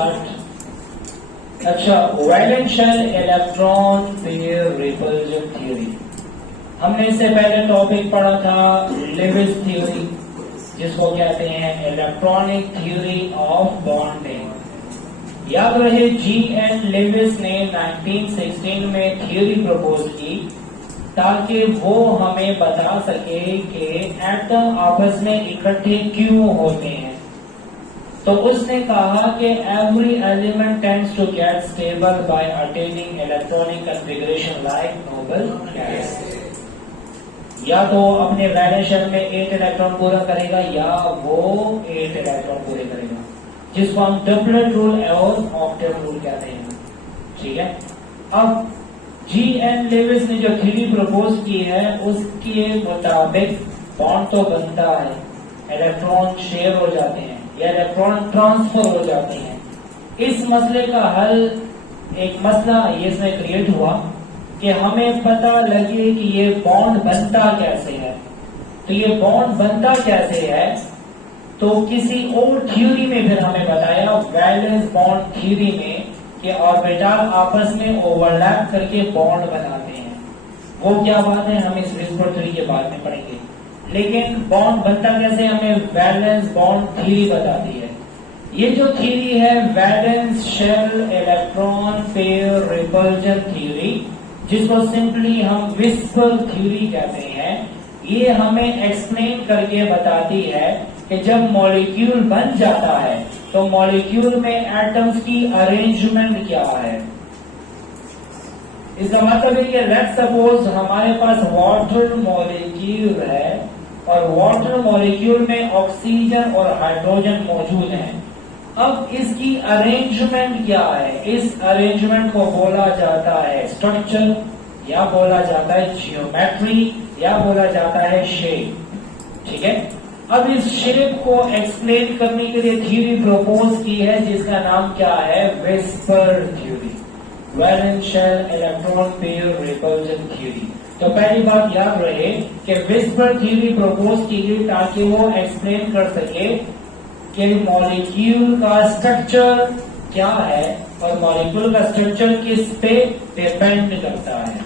Start. अच्छा, valence shell electron pair repulsion theory. हमने इससे पहले टॉपिक पढ़ा था लेविस थ्योरी, जिसको कहते हैं इलेक्ट्रॉनिक थ्योरी ऑफ बॉन्डिंग। याद रहे, G.N. लेविस ने 1916 में थ्योरी प्रपोज की ताकि वो हमें बता सके कि एटम आपस में इकट्ठे क्यों होते हैं। तो उसने कहा कि every element tends to get stable by attaining electronic configuration like noble gas. या तो अपने वैलेंस शेल में 8 इलेक्ट्रॉन पूरा करेगा या वो 8 इलेक्ट्रॉन पूरे करेगा, जिसको हम डबलेट रूल और ऑक्टेट रूल कहते हैं। ठीक है। अब G.N. लेविस ने जो थ्योरी प्रपोज की है उसके मुताबिक बॉन्ड तो बनता है, इलेक्ट्रॉन शेयर हो जाते हैं या इलेक्ट्रॉन ट्रांसफर हो जाते हैं। इस मसले का हल, एक मसला इसमें क्रिएट हुआ कि हमें पता लगे कि ये बॉन्ड बनता कैसे है। तो ये बॉन्ड बनता कैसे है, तो किसी और थ्योरी में फिर हमें बताया, वैलेंस बॉन्ड थ्योरी में, कि ऑर्बिटल आपस में ओवरलैप करके बॉन्ड बनाते हैं। वो क्या बात है हम इस विस्पर थ्योरी के बाद में पढ़ेंगे, लेकिन बॉन्ड बनता कैसे हमें वैलेंस बॉन्ड थ्योरी बताती है। ये जो थ्योरी है valence shell electron pair repulsion theory, जिसको सिंपली हम विस्पर थ्योरी कहते हैं, ये हमें एक्सप्लेन करके बताती है कि जब मॉलिक्यूल बन जाता है तो मॉलिक्यूल में एटम्स की अरेंजमेंट क्या है। इसका मतलब है कि लेट्स सपोज हमारे पास वाटर मॉलिक्यूल है और वाटर मॉलिक्यूल में ऑक्सीजन और हाइड्रोजन मौजूद है। अब इसकी अरेंजमेंट क्या है, इस अरेंजमेंट को बोला जाता है स्ट्रक्चर, या बोला जाता है जियोमेट्री, या बोला जाता है शेप। ठीक है। अब इस शेप को एक्सप्लेन करने के लिए थ्योरी प्रपोज की है जिसका नाम क्या है, VSEPR theory, valence shell electron pair repulsion theory. तो पहली बात याद रहे कि विस्पर थ्योरी प्रपोज की गई ताकि वो एक्सप्लेन कर सके कि मॉलिक्यूल का स्ट्रक्चर क्या है और मॉलिक्यूल का स्ट्रक्चर किस पे डिपेंड करता है।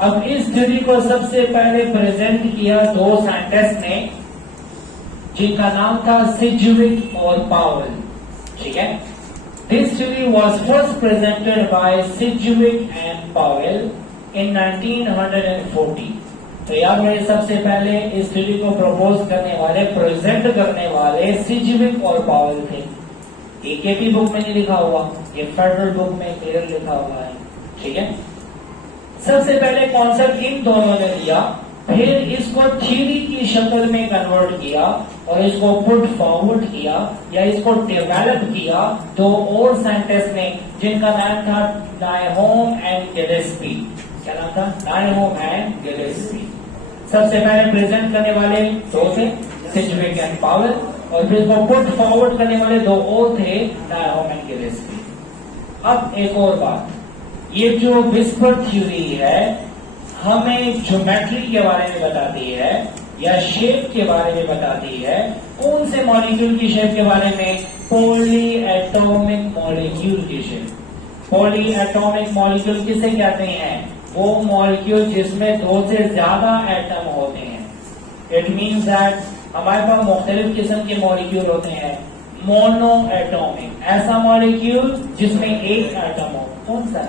अब इस थ्योरी को सबसे पहले प्रेजेंट किया दो साइंटिस्ट ने, जिनका नाम था सिज्विक और पावेल। ठीक है। This theory was first presented by Sidgwick and Powell in 1940। तो याद रहे, सबसे पहले इस थ्योरी को प्रपोज करने वाले, प्रेजेंट करने वाले सिज्विक और पावेल थे। एक ही बुक में नहीं लिखा हुआ, ये फेडरल बुक में क्लियर लिखा हुआ है। ठीक है। सबसे पहले कॉन्सेप्ट इन दोनों ने दिया, फिर इसको थ्योरी की शक्ल में कन्वर्ट किया और इसको पुट फॉरवर्ड किया या इसको डेवलप किया दो और साइंटिस्ट ने, जिनका नाम था नायहोम एंड गिलेस्पी। क्या नाम था? नायहोम एंड गिलेस्पी। सबसे पहले प्रेजेंट करने वाले दो थे, सिज्विक एंड पावेल, और फिर इसको पुट फॉरवर्ड करने वाले दो और थे, नायहोम एंड गिलेस्पी। अब एक और बात, ये जो विस्पर थ्योरी है हमें ज्योमेट्री के बारे में बताती है या शेप के बारे में बताती है। कौन से मॉलिक्यूल की शेप के बारे में? पॉली एटॉमिक मॉलिक्यूल की शेप। पॉली एटॉमिक मॉलिक्यूल किसे कहते हैं? वो मॉलिक्यूल जिसमें दो से ज्यादा एटम होते हैं। इट मीन्स दैट हमारे पास मुख्तलिफ किस्म के मॉलिक्यूल होते हैं। मोनो एटॉमिक, ऐसा मॉलिक्यूल जिसमें एक एटम हो। कौन सा?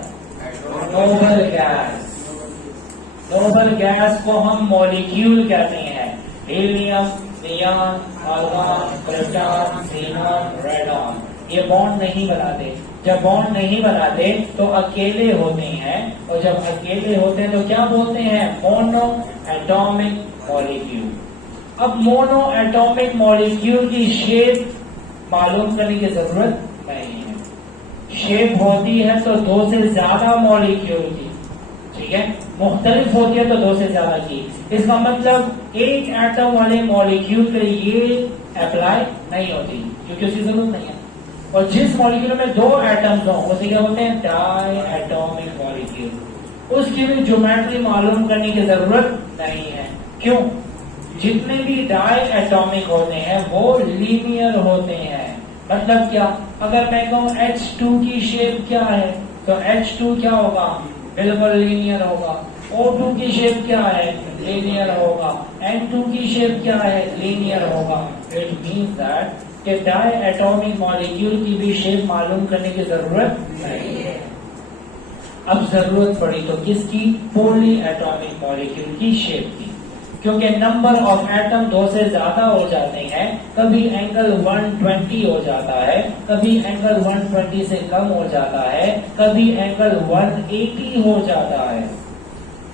Noble gas. नोबल गैस को हम मॉलिक्यूल कहते हैं। Helium, neon, argon, proton, xenon, radon. ये बॉन्ड नहीं बनाते। जब बॉन्ड नहीं बनाते तो अकेले होते हैं, और जब अकेले होते हैं तो क्या बोलते हैं? Mono atomic molecule. अब मोनो एटॉमिक मॉलिक्यूल की शेप मालूम करने की जरूरत नहीं है। शेप होती है तो दो से ज्यादा मॉलिक्यूल की, ठीक है, मुख्तलिफ होती है तो दो से ज्यादा की। इसका मतलब एक एटम वाले मॉलिक्यूल के लिए ये अप्लाई नहीं होती क्योंकि उसकी जरूरत नहीं है। और जिस मॉलिक्यूल में दो एटम्स हो उसे क्या बोलते हैं? Diatomic molecule. उसकी भी ज्योमेट्री मालूम करने की जरूरत नहीं है। क्यों? जितने भी डाई एटॉमिक होते हैं वो लीनियर होते हैं, मतलब क्या, अगर मैं कहूँ H2 की शेप क्या है तो H2 क्या होगा, बिल्कुल लीनियर होगा। O2 की शेप क्या है, लीनियर होगा। N2 की शेप क्या है, लीनियर होगा। इट मीन्स दैट कि डाई एटॉमिक मॉलिक्यूल की भी शेप मालूम करने की जरूरत नहीं है। अब जरूरत पड़ी तो किसकी, पॉली एटॉमिक मॉलिक्यूल की शेप की, क्योंकि नंबर ऑफ एटम 2 से ज्यादा हो जाते हैं। कभी एंगल 120 हो जाता है, कभी एंगल 120 से कम हो जाता है, कभी एंगल 180 हो जाता है।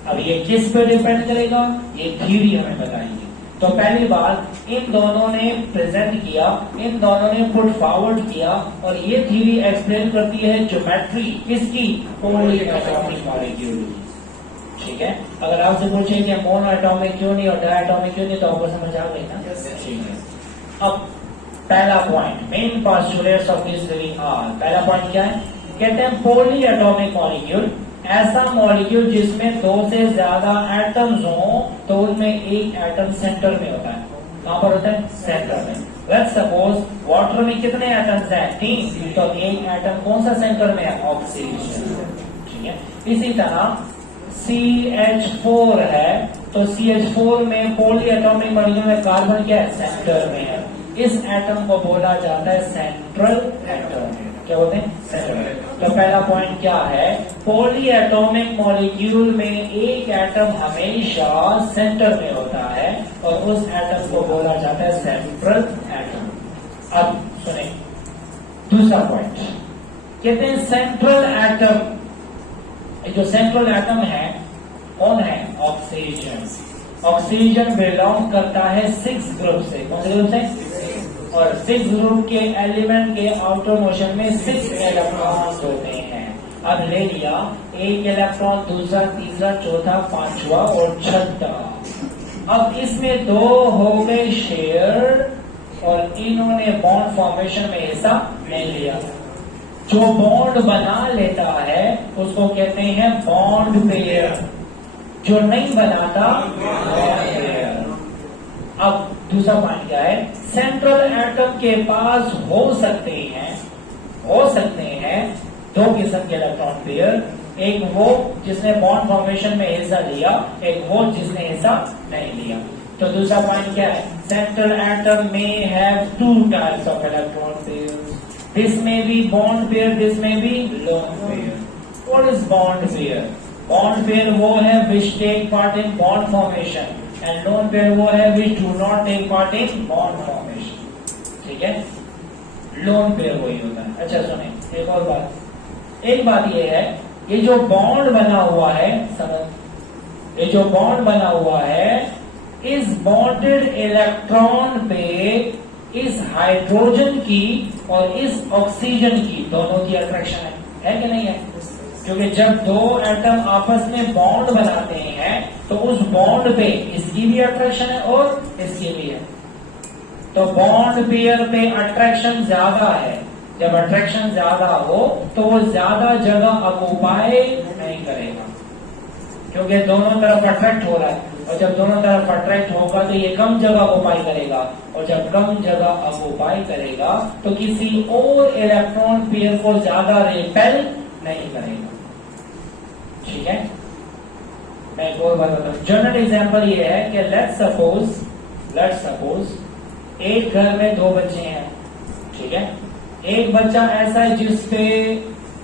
अब ये किस पे डिपेंड करेगा, ये थ्योरी हमें बताएंगे। तो पहली बात, इन दोनों ने प्रेजेंट किया, इन दोनों ने पुट फॉरवर्ड किया, और ये थ्योरी एक्सप्लेन करती है ज्योमेट्री किसकी, पॉली एटॉमिक मॉलिक्यूल की। ठीक है, अगर आपसे पूछे कि मोनो एटॉमिक क्यों नहीं और डायटॉमिक क्यों नहीं, तो आपको समझ आ गई ना। ठीक है, अब पहला point, main postulates of this living are. पहला पॉइंट क्या है, कहते हैं पॉली एटॉमिक मॉलिक्यूल ऐसा मॉलिक्यूल जिसमें 2 से ज्यादा एटम्स हो, तो उनमें एक एटम सेंटर में होता है। कहां पर होता है, सेंटर में। लेट्स सपोज वाटर में कितने एटम्स हैं, 3, तो एक एटम कौन सा सेंटर में है, ऑक्सीजन। ठीक है, इसी तरह CH4 है, तो CH4 में पॉली एटॉमिक मॉलिक्यूल में कार्बन क्या है, सेंटर में है। इस एटम को बोला जाता है सेंट्रल एटम। क्या बोलते हैं, सेंट्रल। तो पहला पॉइंट क्या है, पॉली एटॉमिक मॉलिक्यूल में एक एटम हमेशा सेंटर में होता है और उस एटम को बोला जाता है सेंट्रल एटम। अब सुने दूसरा पॉइंट, कहते हैं सेंट्रल एटम, जो सेंट्रल एटम है कौन है, ऑक्सीजन। ऑक्सीजन बिलोंग करता है 6 ग्रुप से। कौन से ग्रुप से, और 6 ग्रुप के एलिमेंट के आउटर मोशन में 6 इलेक्ट्रॉन्स होते हैं। अब ले लिया एक इलेक्ट्रॉन, दूसरा, तीसरा, चौथा, पांचवा और छठा। अब इसमें 2 हो गए शेयर और इन्होंने बॉन्ड फॉर्मेशन में हिस्सा नहीं लिया। जो बॉन्ड बना लेता है उसको कहते हैं बॉन्ड पेयर, जो नहीं बनाता बॉन्ड पेयर। अब दूसरा पॉइंट क्या है, सेंट्रल एटम के पास हो सकते हैं 2 किस्म के इलेक्ट्रॉन पेयर, एक वो जिसने बॉन्ड फॉर्मेशन में हिस्सा लिया, एक वो जिसने हिस्सा नहीं लिया। तो दूसरा पॉइंट क्या है, सेंट्रल एटम में have 2 types of electron pair. This may be bond pair, this may be lone pair. What is bond pair? Bond pair वो है which take part in bond formation, and lone pair वो है which do not take part in bond formation. ठीक है, lone pair वही होता है। अच्छा सुने, एक और बात ये है, ये जो बॉन्ड बना हुआ है, समझ, ये जो बॉन्ड बना हुआ है, इस बॉन्डेड इलेक्ट्रॉन पे इस हाइड्रोजन की और इस ऑक्सीजन की दोनों की अट्रैक्शन है कि नहीं है? क्योंकि जब 2 एटम आपस में बॉन्ड बनाते हैं तो उस बॉन्ड पे इसकी भी अट्रैक्शन है और इसकी भी है। तो बॉन्ड पेयर पे अट्रैक्शन ज्यादा है। जब अट्रैक्शन ज्यादा हो तो वो ज्यादा जगह ऑक्युपाई नहीं करेगा, क्योंकि दोनों तरफ अट्रैक्ट हो रहा है, और जब दोनों तरफ अट्रैक्ट होगा तो ये कम जगह ऑक्युपाई करेगा, और जब कम जगह ऑक्युपाई करेगा तो किसी और इलेक्ट्रॉन पेयर को ज्यादा रिपेल नहीं करेगा। ठीक है, मैं एक और बात बताता हूं। जनरल एग्जांपल ये है कि लेट्स सपोज एक घर में 2 बच्चे हैं। ठीक है, एक बच्चा ऐसा है जिसपे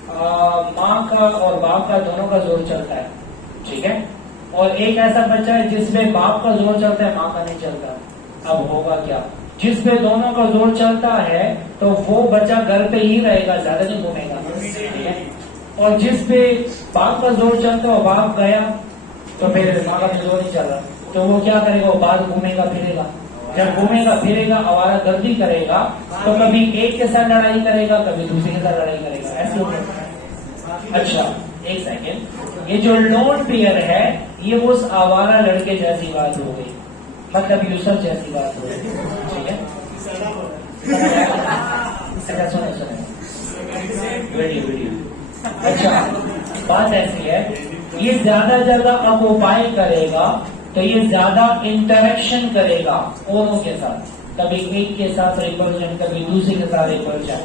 माँ का और बाप का दोनों का जोर चलता है। ठीक है, और एक ऐसा बच्चा है जिसपे बाप का जोर चलता है, माँ का नहीं चलता। अब होगा क्या, जिसपे दोनों का जोर चलता है तो वो बच्चा घर पे ही रहेगा, ज्यादा नहीं घूमेगा। ठीक है, और जिसपे बाप का जोर चलता है, बाप गया तो फिर माँ का जोर नहीं चल रहा, तो वो क्या करेगा, वो बाहर घूमेगा फिरेगा। जब घूमेगा फिरेगा, आवारा गर्दी करेगा, तो कभी एक के साथ लड़ाई करेगा, कभी दूसरे के साथ लड़ाई करेगा, ऐसे होगा। अच्छा एक सेकेंड, ये जो लोन पेयर है ये उस आवारा लड़के जैसी बात हो गई, मतलब यूसुफ जैसी बात हो गई। ठीक है, सुने वीडियो। अच्छा बात ऐसी है, ये ज्यादा जगह ऑक्युपाई करेगा तो ये ज्यादा इंटरेक्शन करेगा औरों के साथ। कभी एक के साथ रिपल्जन, कभी दूसरे के साथ रिपल्जन।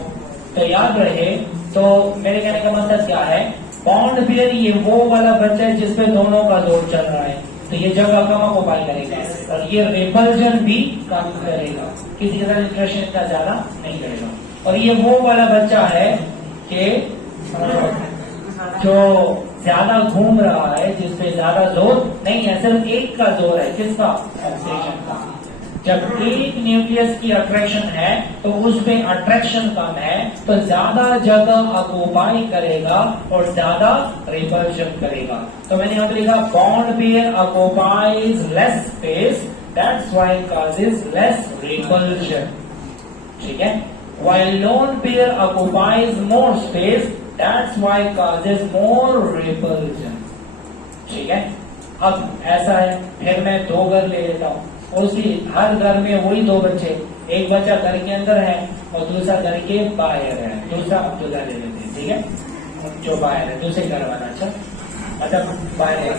तो याद रहे, तो मेरे कहने का मतलब क्या है, बॉन्ड पेयर ये वो वाला बच्चा है जिसपे दोनों का जोड़ चल रहा है, तो ये जगह कम ऑक्यूपाई करेगा और ये रिपल्जन भी कम करेगा, किसी के साथ इंटरेक्शन इतना ज्यादा नहीं करेगा। और ये वो वाला बच्चा है कि जो ज्यादा घूम रहा है, जिसपे ज्यादा जोर नहीं है, सिर्फ एक का जोर है, किसका, ऑक्सीजन का। जब एक न्यूक्लियस की अट्रैक्शन है तो उस पे अट्रैक्शन कम है, तो ज्यादा जगह ऑक्यूपाई करेगा और ज्यादा रिपल्शन करेगा। तो मैंने यहाँ पे लिखा bond pair occupies less space, that's why causes less repulsion. ठीक है, while lone pair occupies more space, that's why causes more repulsion। ठीक है, अब ऐसा है, फिर मैं दो घर ले लेता हूँ, उसी हर घर में वही दो बच्चे, एक बच्चा घर के अंदर है और दूसरा घर के बाहर है। दूसरा दूसरा ले लेते हैं, ठीक है, जो बाहर है दूसरे घर वाला। अच्छा बाहर है,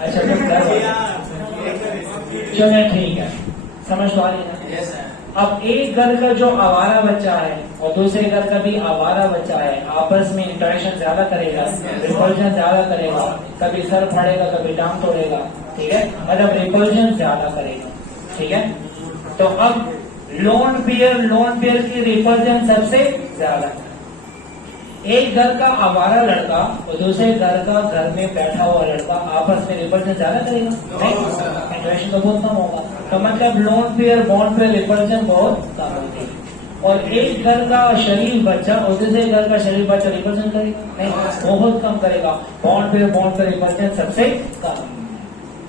अच्छा तो घर चलो ठीक है, समझ तो आ रही है। अब एक घर का जो आवारा बच्चा है और दूसरे घर का भी आवारा बच्चा है, आपस में इंटरेक्शन ज्यादा करेगा, रिपल्जन ज्यादा करेगा, कभी सर फाड़ेगा, कभी टांग तोड़ेगा। ठीक है, मतलब रिपल्जन ज्यादा करेगा। ठीक है, तो अब लोन पेयर की रिपल्जन सबसे ज्यादा। एक घर का आवारा लड़का और दूसरे घर का घर में बैठा हुआ लड़का आपस में रिपल्जन ज्यादा करेगा, नहीं, इंटरेक्शन तो बहुत कम होगा। तो मतलब loan pair bond pair repulsion बहुत कम होगी। और एक घर का शरीफ बच्चा और दूसरे घर का शरीफ बच्चा रिपल्जन करेगा, नहीं, बहुत कम करेगा। बॉन्ड पेयर रिपल्जन सबसे कम।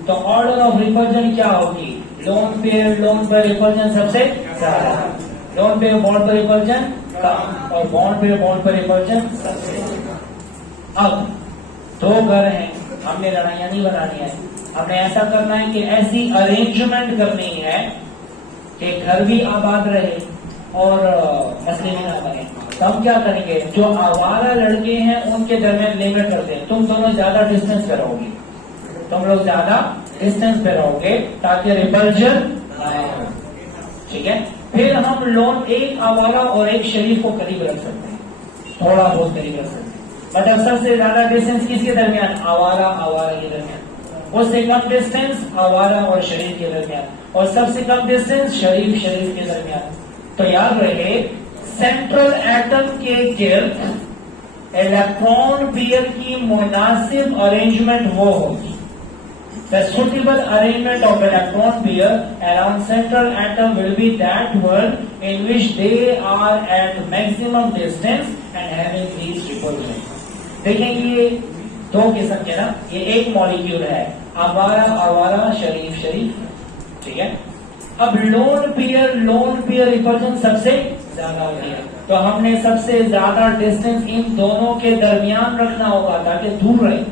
तो ऑर्डर ऑफ रिपल्जन क्या होगी, लोन पेयर रिपल्जन सबसे ज्यादा, lone pair bond pair repulsion कम और बॉन्ड पेयर रिपल्जन सबसे। अब दो घर हैं, हमने लड़ाइयां नहीं बनानी है, हमने ऐसा करना है कि ऐसी अरेंजमेंट करनी है कि घर भी आबाद रहे और मसले भी ना बने। तो हम क्या करेंगे, जो आवारा लड़के हैं उनके दरमियान लिमिट करते हैं, तुम दोनों ज्यादा डिस्टेंस पे रहोगे, तुम लोग ज्यादा डिस्टेंस पे रहोगे ताकि रिपल्जन ना हो। ठीक है, फिर हम लोन एक आवारा और एक शरीफ को करीब रख सकते हैं, थोड़ा बहुत करीब रख सकते हैं। मतलब सबसे ज्यादा डिस्टेंस किसके दरमियान, आवारा के दरमियान, उससे कम डिस्टेंस आवारा और शरीफ के दरमियान, और सबसे कम डिस्टेंस शरीफ के दरमियान। तो याद रहे, सेंट्रल एटम के गिर्द इलेक्ट्रॉन पेयर की मुनासिब अरेंजमेंट वो होगी। The suitable arrangement of electron pair around central atom will be that one in which they are at maximum distance and having least repulsion। देखेंगे ये दो किस्म के ना, ये एक मॉलिक्यूल है, आवारा शरीफ। ठीक है, अब लोन पेयर रिपल्जन सबसे ज्यादा होती है, तो हमने सबसे ज्यादा डिस्टेंस इन दोनों के दरमियान रखना होगा ताकि दूर रहे,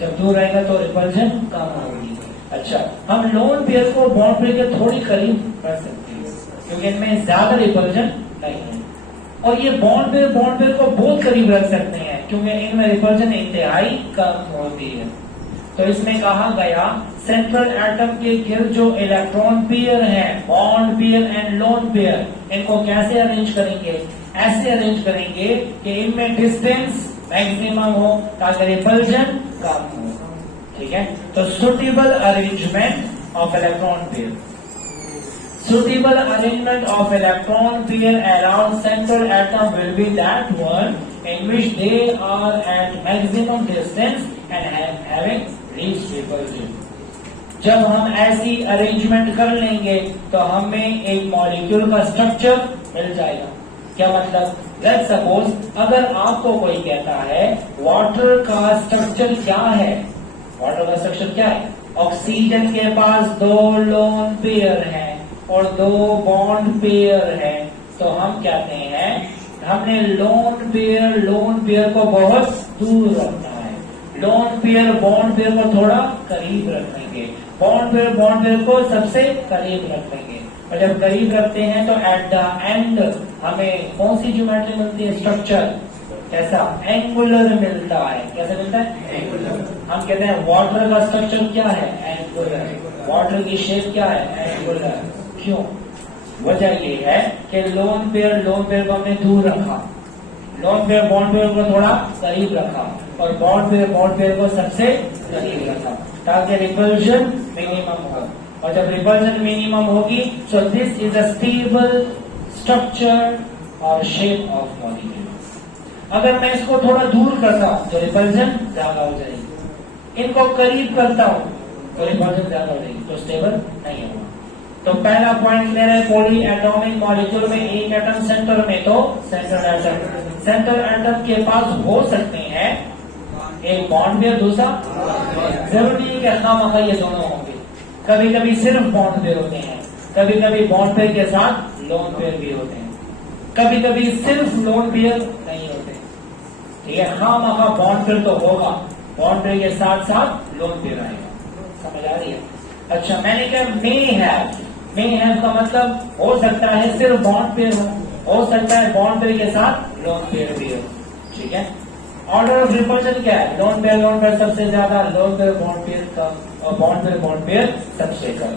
जब दूर रहेगा तो रिपल्जन कम होगी। अच्छा, हम लोन पेयर को बॉन्ड पेयर के थोड़ी करीब कर सकते हैं क्योंकि इनमें ज्यादा रिपल्जन नहीं है, और ये बॉन्ड पेयर को बहुत करीब रख सकते हैं क्योंकि इनमें रिपल्जन इंतहाई कम होती है। तो इसमें कहा गया सेंट्रल एटम के गिर्द जो इलेक्ट्रॉन पेयर है, bond pair and lone pair, इनको कैसे अरेंज करेंगे, ऐसे अरेंज करेंगे कि इनमें डिस्टेंस मैक्सिमम हो ताकि रिपल्जन कम हो। ठीक है, तो suitable arrangement of electron pair, suitable arrangement of electron pair around central atom will be that one in which they are at maximum distance and having least repulsion। जब हम ऐसी arrangement कर लेंगे तो हमें एक मॉलिक्यूल का स्ट्रक्चर मिल जाएगा। क्या मतलब, लेट्स सपोज अगर आपको कोई कहता है वाटर का स्ट्रक्चर क्या है, वाटर का स्ट्रक्चर क्या है, ऑक्सीजन के पास दो लोन पेयर हैं और दो बॉन्ड पेयर है, तो हम कहते हैं हमने लोन पेयर को बहुत दूर रखना है, लोन पेयर बॉन्ड पेयर को थोड़ा करीब रखेंगे, बॉन्ड पेयर को सबसे करीब रखेंगे। और जब करीब रखते हैं तो एट द एंड हमें कौन सी ज्योमेट्री मिलती है, स्ट्रक्चर कैसा, एंगुलर मिलता है। कैसे मिलता है, एंगुलर। हम कहते हैं वाटर का स्ट्रक्चर क्या है, एंगुलर। वाटर की शेप क्या है, एंगुलर। क्यों, वजह ये है कि लोन पेयर को हमने दूर रखा, लोन पेयर बॉन्ड पेयर को थोड़ा करीब रखा और बॉन्ड पेयर को सबसे करीब रखा ताकि रिपल्शन मिनिमम हो। और जब रिपल्शन मिनिमम होगी so this is a stable structure और शेप ऑफ मॉलिक्यूल। अगर मैं इसको थोड़ा दूर करता हूं तो रिपल्शन ज्यादा हो जाएगी, इनको करीब करता हूं तो रिपल्शन ज्यादा हो जाएगी, तो स्टेबल नहीं होगा। तो पहला पॉइंट ले रहे पॉली एटॉमिक मॉलिक्यूल में एक एटम सेंटर में, तो सेंट्रल एटम के पास हो सकते हैं एक बॉन्ड पेयर, दूसरा जरूरी है कि खामखा ये दोनों होंगे। कभी कभी सिर्फ बॉन्ड पेयर होते हैं, कभी कभी बॉन्ड पेयर के साथ लोन पेयर भी होते हैं, कभी कभी सिर्फ लोन पेयर नहीं होते। ठीक है, खामखा बॉन्ड पेयर तो होगा, बॉन्ड पेयर के साथ साथ लोन पेयर आएगा। समझ आ रही है? अच्छा, मैंने कहा मे हैव का मतलब हो सकता है सिर्फ बॉन्ड पेयर हो सकता है बॉन्ड पेयर के साथ लोन पेयर भी हो। ठीक है, ऑर्डर ऑफ रिपल्शन क्या है? लोन पेयर सबसे ज्यादा, लोन पेयर कम और बॉन्ड पेयर सबसे कम।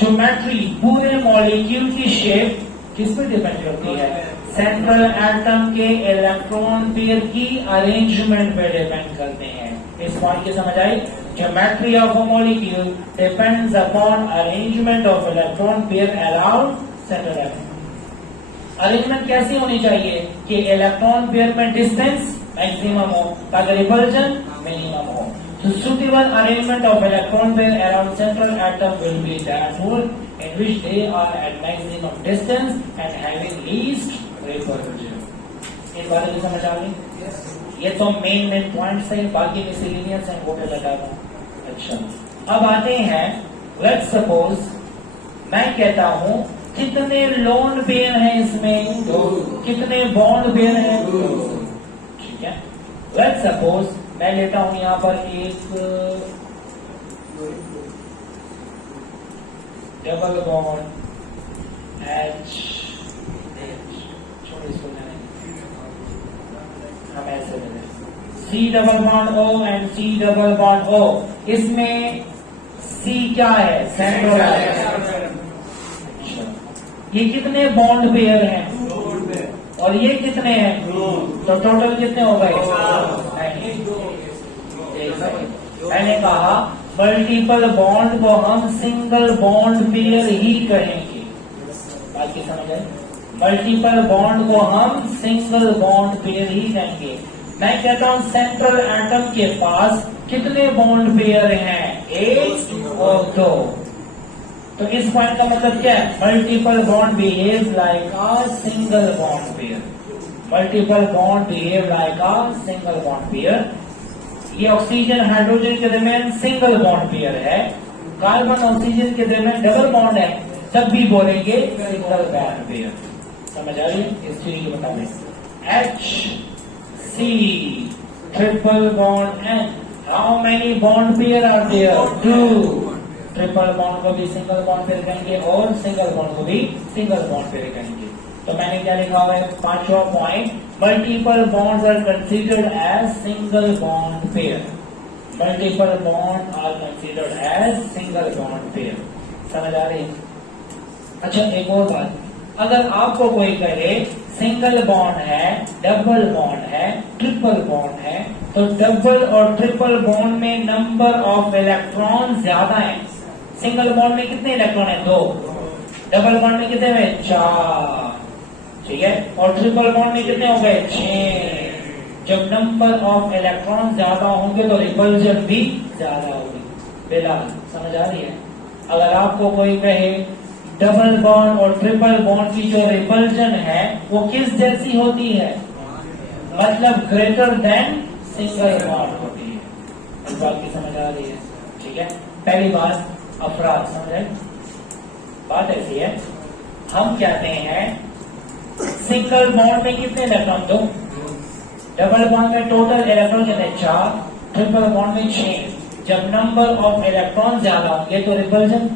ज्योमेट्री पूरे मॉलिक्यूल की शेप किस पर डिपेंड करती है? सेंट्रल एटम के इलेक्ट्रॉन पेयर की अरेंजमेंट पे डिपेंड करते हैं। इस पॉइंट की समझ आई? Geometry of a molecule depends upon arrangement of electron pair around central atom. Arrangement कैसी होनी चाहिए कि इलेक्ट्रॉन पेयर में डिस्टेंस मैक्सिमम हो ताकि रिपल्शन मिनिमम हो। So suitable arrangement of electron pair around central atom will be that one in which they are at maximum distance and having least repulsion. इस बारे में समझ आ गई? ये तो मेन पॉइंट्स है, बाकी मिसलेनियस है वो पे बता दूं। अच्छा, अब आते हैं, लेट्स सपोज मैं कहता हूं कितने लोन पेयर हैं इसमें? दो। कितने बॉन्ड पेयर हैं? दो। ठीक है, लेट्स सपोज मैं लेता हूं यहां पर एक डबल बॉन्ड एच, छोड़ इसको, हम ऐसे ले C double bond O and C double bond O। इसमें C क्या है? Central atom. ये कितने बॉन्ड पेयर हैं और ये कितने हैं? तो टोटल कितने हो गए? मैंने कहा मल्टीपल बॉन्ड को हम सिंगल बॉन्ड पेयर ही कहेंगे। बात की समझ आई? मल्टीपल बॉन्ड को हम सिंगल बॉन्ड पेयर ही कहेंगे। मैं कहता हूं सेंट्रल एटम के पास कितने बॉन्ड पेयर हैं? एक और दो। तो इस पॉइंट का मतलब क्या है? Multiple bond behave like a single bond pair. Multiple bond behave like a single bond pair. ये ऑक्सीजन हाइड्रोजन के दरमियान सिंगल बॉन्ड पेयर है, कार्बन ऑक्सीजन के दरमियान डबल बॉन्ड है, तब भी बोलेंगे सिंगल बॉन्ड पेयर। समझ आ रही है? इस चीज को बता दें। H C triple bond N. How many bond pair are there? 2. Triple bond को भी सिंगल बॉन्ड पेयर कहेंगे और सिंगल बॉन्ड को भी सिंगल बॉन्ड पेयर कहेंगे। तो मैंने क्या लिखा हुआ है? पांचवा point, multiple bonds are considered as single bond pair. Multiple bond are considered as single bond pair. समझ आ रही है? अच्छा, एक और बात, अगर आपको कोई कहे सिंगल बॉन्ड है, डबल बॉन्ड है, ट्रिपल बॉन्ड है, तो डबल और ट्रिपल बॉन्ड में नंबर ऑफ इलेक्ट्रॉन ज्यादा है। सिंगल बॉन्ड में कितने इलेक्ट्रॉन है? 2। डबल बॉन्ड में कितने हुए? 4। ठीक है, और ट्रिपल बॉन्ड में कितने हो गए? 6। जब नंबर ऑफ इलेक्ट्रॉन ज्यादा होंगे तो रिपल्शन भी ज्यादा होगी। फिलहाल समझ आ रही है? अगर आपको कोई कहे डबल बॉन्ड और ट्रिपल बॉन्ड की जो रिपल्शन है वो किस जैसी होती है? मतलब ग्रेटर देन सिंगल बॉन्ड होती है। इस बात की समझ आ रही है? ठीक है, पहली बात अफराद समझे। बात ऐसी है, हम कहते हैं सिंगल बॉन्ड में कितने इलेक्ट्रॉन? 2। डबल बॉन्ड में टोटल इलेक्ट्रॉन कितने? 4। ट्रिपल बॉन्ड में 6। जब नंबर ऑफ इलेक्ट्रॉन ज्यादा होंगे तो रिपल्शन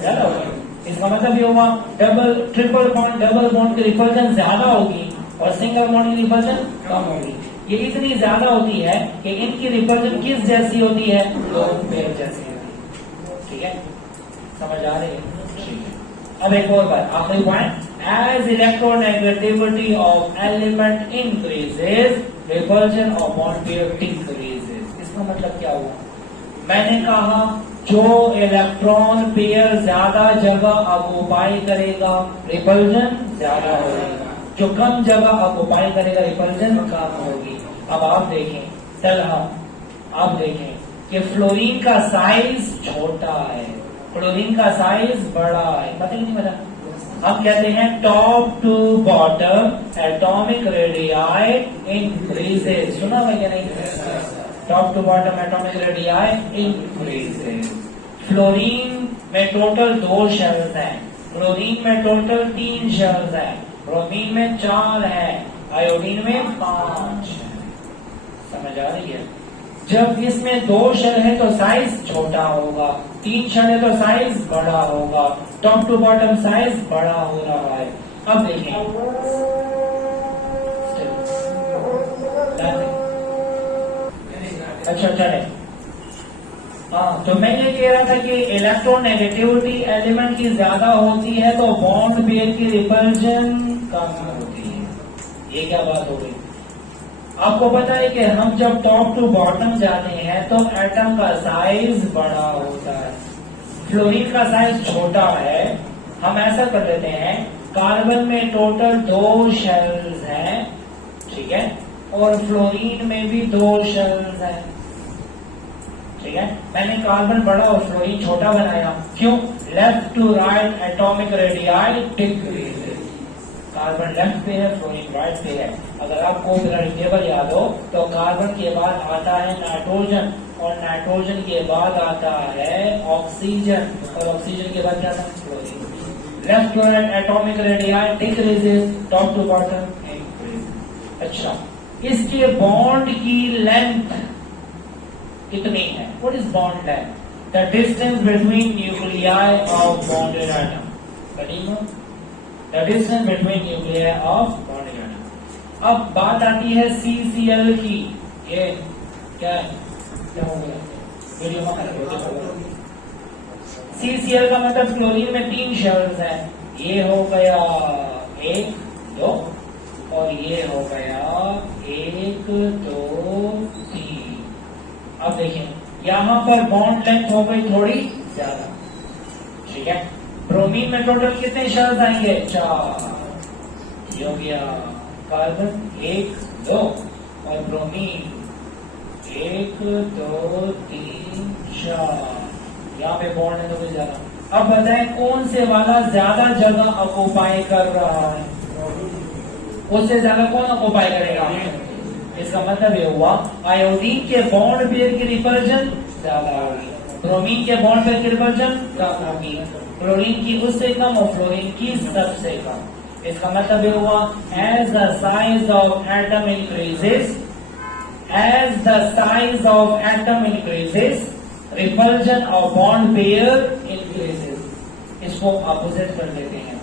ज्यादा होगी। इसका मतलब ये हुआ ट्रिपल बॉन्ड डबल बॉन्ड की रिपल्शन ज्यादा होगी और सिंगल बॉन्ड की रिपल्शन कम होगी। ये इतनी ज्यादा होती है कि इनकी रिपल्शन किस जैसी होती है? लोन पेयर जैसी होती है। ठीक है, समझ आ रही है? ठीक है, अब एक और बात, आखिरी point, as electronegativity of element increases repulsion of bond pair decreases. इसका मतलब क्या हुआ? मैंने कहा जो इलेक्ट्रॉन पेयर ज्यादा जगह ऑक्युपाई करेगा रिपल्जन ज्यादा होगा, जो कम जगह ऑक्युपाई करेगा रिपल्जन कम होगी। अब आप देखें आप देखें कि फ्लोरीन का साइज छोटा है, क्लोरीन का साइज बड़ा है, पता नहीं पता? हम कहते हैं top to bottom atomic radii increases, सुना हुआ क्या नहीं? Top to bottom atomic radii increases. Fluorine में टोटल 2 शेल्स हैं, क्लोरीन में टोटल 3 शेल्स हैं, ब्रोमीन में 4 है, आयोडीन में 5 है। समझ आ रही है? जब इसमें 2 शेल है तो साइज छोटा होगा, 3 शेल है तो साइज बड़ा होगा, टॉप टू बॉटम साइज बड़ा हो रहा है। अब देखें, अच्छा चले, हाँ, तो मैं ये कह रहा था कि इलेक्ट्रोनेगेटिविटी एलिमेंट की ज्यादा होती है तो बॉन्ड पेयर की रिपल्जन कम होती है। ये क्या बात हो गई? आपको पता है कि हम जब टॉप टू बॉटम जाते हैं तो एटम का साइज बड़ा होता है, फ्लोरीन का साइज छोटा है। हम ऐसा कर लेते हैं, कार्बन में टोटल 2 शेल्स हैं, ठीक है, और फ्लोरीन में भी 2 शेल्स हैं, ठीक है। मैंने कार्बन बड़ा और फ्लोरीन छोटा बनाया, क्यों? Left to right atomic radii decreases. Carbon left पे है, फ्लोरीन राइट पे है। अगर आपको पीरियोडिक टेबल याद हो तो कार्बन के बाद आता है नाइट्रोजन, और नाइट्रोजन के बाद आता है ऑक्सीजन, और ऑक्सीजन के बाद क्या था? Fluorine. Left to right atomic radii decreases, top to bottom increases. अच्छा, इसके बॉन्ड की लेंथ कितनी है? What is bond length? The distance between nuclei of bonded atom, the distance between nuclei of bonded atom. अब बात आती है CCl की। ये क्या है? क्या हो गया? वीडियो में CCl का मतलब क्लोरीन में 3 शेल्स हैं, ये हो गया 1 2, और ये हो गया 1 2 3। अब देखें, यहां पर बॉन्ड लेंथ हो गई थोड़ी ज्यादा, ठीक है। ब्रोमीन में टोटल कितने शेल्स आएंगे? 4। ये हो गया कार्बन 1 2, और ब्रोमीन 1 2 3 4। यहाँ पे बॉन्ड है तो कुछ ज्यादा। अब बताएं कौन से वाला ज्यादा जगह ऑक्युपाई कर रहा है? उससे ज्यादा कौन ऑक्युपाई करेगा? इसका मतलब ये हुआ आयोडीन के बॉन्ड पेयर की रिपल्जन ज्यादा होगी, ब्रोमीन के बॉन्ड पेयर की रिपल्जन कम होगी, क्लोरीन की उससे कम और फ्लोरीन की सबसे कम। इसका मतलब ये हुआ as the size of atom increases, as the size of atom increases repulsion of bond pair increases. इसको अपोजिट कर देते हैं,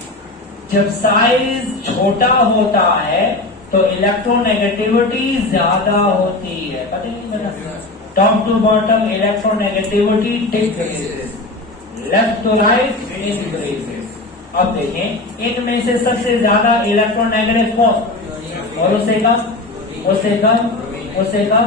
जब साइज छोटा होता है तो इलेक्ट्रोनेगेटिविटी ज्यादा होती है, पता नहीं मेरा? Top to bottom electronegativity decreases, left to right increases. अब देखें, इनमें से सबसे ज्यादा इलेक्ट्रोनेगेटिव कौन, और उससे कम, उससे कम, उससे कम।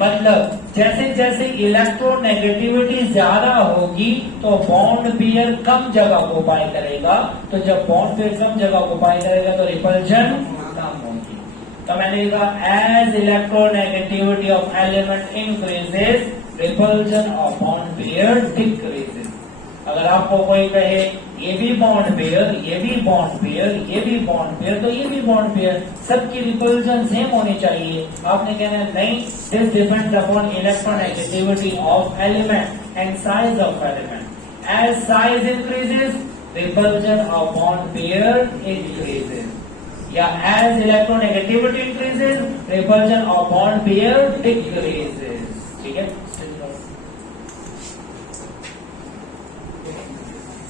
मतलब जैसे जैसे इलेक्ट्रोनेगेटिविटी ज्यादा होगी तो बॉन्ड पेयर कम जगह को पाई करेगा, तो जब बॉन्ड पेयर कम जगह को पाई करेगा तो रिपल्जन कम होगी। तो मैंने कहा as electronegativity of element increases repulsion of bond pair decreases. अगर आपको कोई कहे ये भी बॉन्ड पेयर, ये भी बॉन्ड पेयर, ये भी बॉन्ड पेयर, तो ये भी बॉन्ड पेयर, सबकी रिपल्जन सेम होनी चाहिए, आपने कहना नहीं, this depends upon electronegativity of element and size of element. As size increases repulsion of bond pair increases, या as electronegativity increases repulsion of bond pair decreases. ठीक है।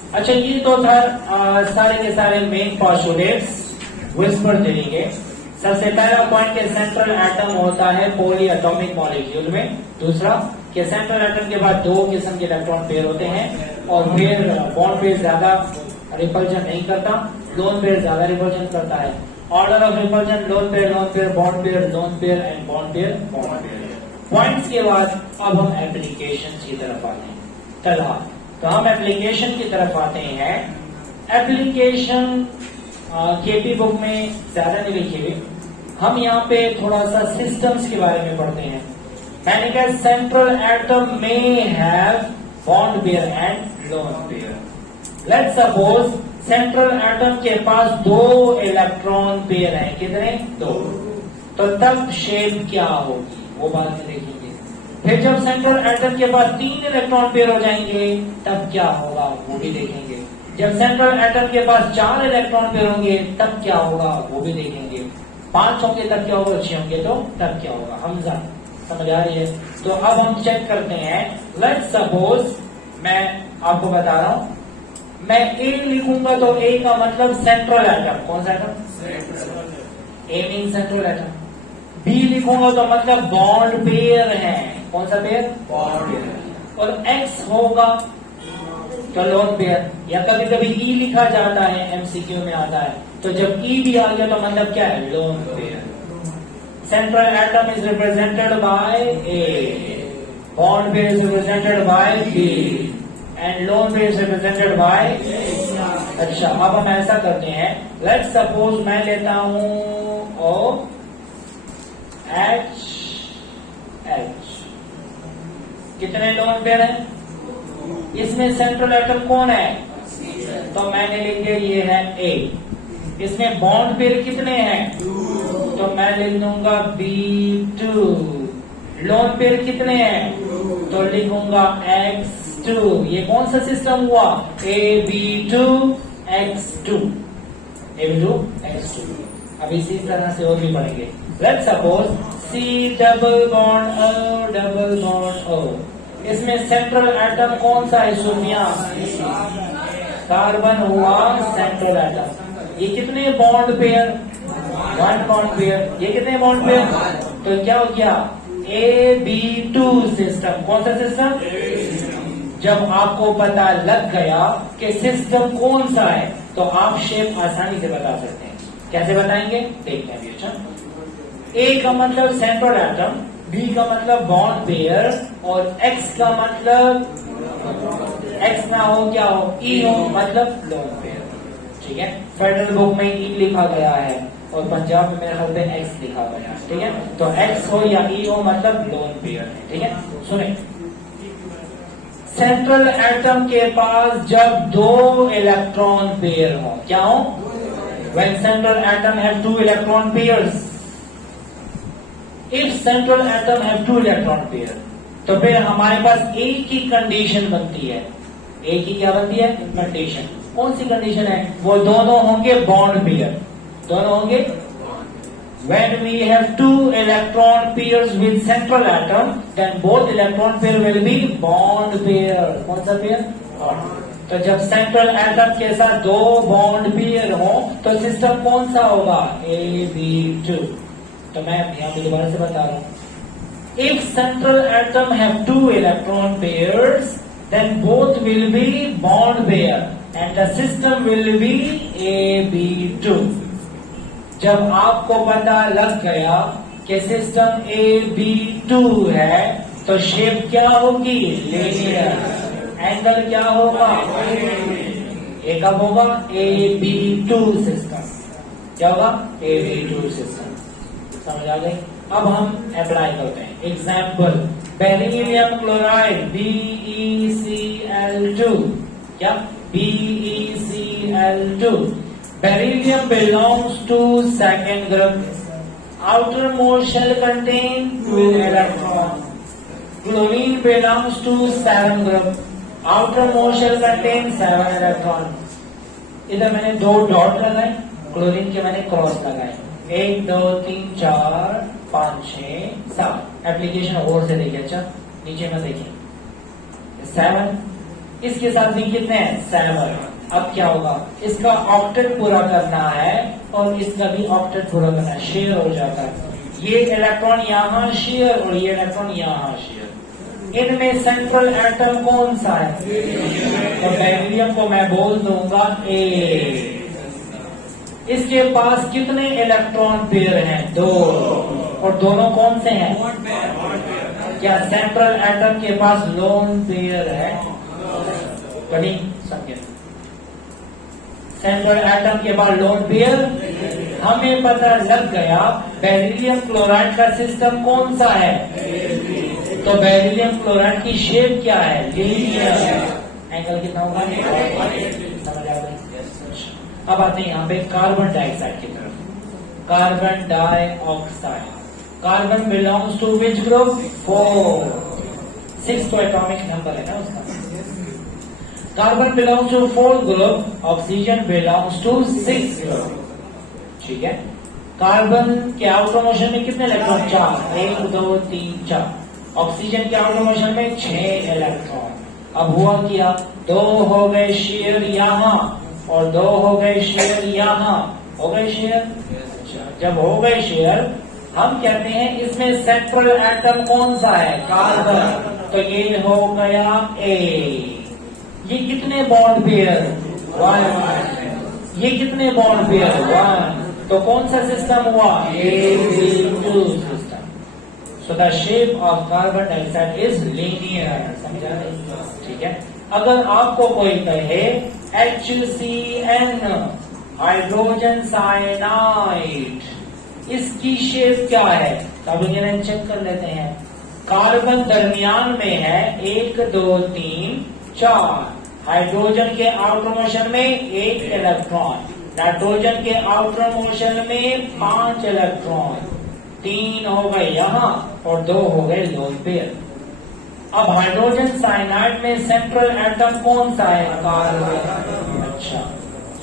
अच्छा, ये तो था सारे के सारे मेन पोस्टुलेट्स विस्पर देंगे। सबसे पहला पॉइंट के सेंट्रल एटम होता है पॉली एटॉमिक मॉलिक्यूल में। दूसरा कि सेंट्रल एटम के बाद 2 किस्म के इलेक्ट्रॉन पेयर होते हैं, और फिर बॉन्ड पेयर ज्यादा रिपल्जन नहीं करता, लोन पेयर ज्यादा रिपल्जन करता है। Order of repulsion loan pair, bond pair, lone pair and bond pair, bond pair. Points के बाद अब हम एप्लीकेशन की तरफ आते हैं। चला तो हम एप्लीकेशन की तरफ आते हैं। एप्लीकेशन केपी बुक में ज्यादा नहीं लिखे हुए, हम यहाँ पे थोड़ा सा सिस्टम्स के बारे में पढ़ते हैं। मैंने कहा सेंट्रल एटम में have bond pair and lone pair. Let's suppose central atom के पास 2 इलेक्ट्रॉन पेयर हैं। कितने? 2। तो तब शेप क्या होगी वो बाद में देखेंगे। फिर जब सेंट्रल एटम के पास 3 इलेक्ट्रॉन पेयर हो जाएंगे तब क्या होगा वो भी देखेंगे। जब सेंट्रल एटम के पास 4 इलेक्ट्रॉन पेयर होंगे तब क्या होगा वो भी देखेंगे। 5 होंगे तब क्या होगा, 6 होंगे तो तब क्या होगा। हमजा समझ आ रही है? तो अब हम चेक करते हैं। लेट्स सपोज मैं आपको बता रहा हूं, मैं ए लिखूंगा तो ए का मतलब सेंट्रल एटम। कौन सा एटम? ए मीन सेंट्रल एटम। बी लिखूंगा तो मतलब बॉन्ड पेयर है। कौन सा पेयर? Bond pair. और एक्स होगा तो लोन पेयर, या कभी कभी ई लिखा जाता है, एमसीक्यू में आता है। तो जब ई भी आ गया तो मतलब क्या है? Lone pair. Central atom is represented by A, bond pair is represented by B and lone pair is represented by. अच्छा, अब हम ऐसा करते हैं। लेट्स सपोज मैं लेता हूं ओ एच एच। कितने लोन पेयर हैं? इसमें सेंट्रल एटम कौन है? तो मैंने लिख दिया ये है ए। इसमें बॉन्ड पेयर कितने हैं? तो मैं लिख दूंगा B2। लोन पेयर कितने हैं? तो लिखूंगा X2। ये कौन सा सिस्टम हुआ? AB2 X2, AB2 X2। अब इसी तरह से और भी पढ़ेंगे। Let's suppose C double bond O double bond O। इसमें सेंट्रल एटम कौन सा है? सोनिया। कार्बन हुआ सेंट्रल एटम। ये कितने बॉन्ड पेयर? 1 bond pair. ये कितने बॉन्ड पेयर? तो क्या हो गया? AB2 system. कौन सा सिस्टम? जब आपको पता लग गया कि सिस्टम कौन सा है तो आप शेप आसानी से बता सकते हैं। कैसे बताएंगे देखते हैं। अच्छा, ए का मतलब सेंट्रल एटम, बी का मतलब बॉन्ड पेयर और एक्स का मतलब एक्स ना हो क्या हो? ई हो, मतलब लोन पेयर। ठीक है, फेडरल बुक में ई लिखा गया है और पंजाब में मेरे ख्याल में एक्स लिखा गया है। ठीक है, तो एक्स हो या ई हो मतलब लोन पेयर है। ठीक है, सुने। सेंट्रल एटम के पास जब 2 इलेक्ट्रॉन पेयर हो, क्या हो? When central atom have 2 electron pairs, if central atom have 2 electron pair, तो फिर हमारे पास एक ही कंडीशन बनती है। एक ही क्या बनती है? कंडीशन। कौन सी कंडीशन है? वो दोनों होंगे बॉन्ड पेयर। दोनों होंगे। When we have 2 electron pairs with central atom, then both electron pair will be bond pair. कौन सा पेयर? बॉन्ड। तो जब सेंट्रल एटम के साथ 2 बॉन्ड पेयर हो तो सिस्टम कौन सा होगा? AB2। तो मैं यहाँ पे दोबारा से बता रहा हूँ। If central atom have 2 electron pairs, then both will be bond pair and the system will be AB2। जब आपको पता लग गया कि सिस्टम AB2 है तो शेप क्या होगी? लीनियर। एंगल क्या होगा? ए कब होगा? AB2 system. क्या होगा? AB2 system. समझ आ गई? अब हम अप्लाई करते हैं। Example, beryllium chloride BeCl2। क्या? BeCl2। Beryllium belongs to second group. Outermost shell contain 2 electrons. Chlorine belongs to second group. Outermost shell contain 7 electron. इधर मैंने 2 डॉट लगाए, क्लोरीन के मैंने क्रॉस लगाए। 1 2 3 4 5 6 7। एप्लीकेशन और से देखिए। अच्छा, नीचे में देखिए 7। इसके साथ भी कितने हैं? 7। अब क्या होगा? इसका ऑक्टेट पूरा करना है और इसका भी ऑक्टेट पूरा करना है। शेयर हो जाता है। ये इलेक्ट्रॉन यहाँ शेयर और ये इलेक्ट्रॉन यहाँ शेयर। इनमें सेंट्रल एटम कौन सा है? तो बेरिलियम को मैं बोल दूंगा ए। इसके पास कितने इलेक्ट्रॉन पेयर हैं? 2। और दोनों कौन से हैं? क्या सेंट्रल एटम के पास लोन पेयर है? बड़ी समझे, सेंट्रल एटम के बाद लोन पेयर। हमें पता लग गया बेरिलियम क्लोराइड का सिस्टम कौन सा है। तो बेरिलियम क्लोराइड की शेप क्या है? लीनियर। एंगल कितना होगा? समझ आ गई? अब आते हैं यहाँ पे कार्बन डाइऑक्साइड की तरफ। Carbon dioxide, carbon belongs to which group? 4। 6 तो एटॉमिक नंबर है ना उसका। Carbon belongs to 4th group, oxygen belongs to 6th group. ठीक है। कार्बन के आउटर मोशन में कितने इलेक्ट्रॉन? 4। 1 2 3 4। ऑक्सीजन के आउटर मोशन में 6 इलेक्ट्रॉन। अब हुआ क्या? 2 हो गए शेयर यहाँ और 2 हो गए शेयर यहाँ। हो गए शेयर? जब हो गए शेयर, हम कहते हैं इसमें सेंट्रल एटम कौन सा है? कार्बन। तो ये हो गया ए। ये कितने बॉन्ड पेयर? 1। ये कितने बॉन्ड पेयर? 1। तो कौन सा सिस्टम हुआ? AB2 system. So the shape of carbon dioxide is linear. समझा? ठीक है। अगर आपको कोई कहे HCN, हाइड्रोजन साइनाइड, इसकी शेप क्या है? तब इंजीनियर चेक कर लेते हैं। कार्बन दरमियान में है 1 2 3 4। हाइड्रोजन के आउटर मोशन में 1 इलेक्ट्रॉन। नाइट्रोजन के आउटर मोशन में 5 इलेक्ट्रॉन। 3 हो गए यहाँ और 2 हो गए लोन पेयर। अब हाइड्रोजन साइनाइड में सेंट्रल एटम कौन सा है? कार्बन। अच्छा,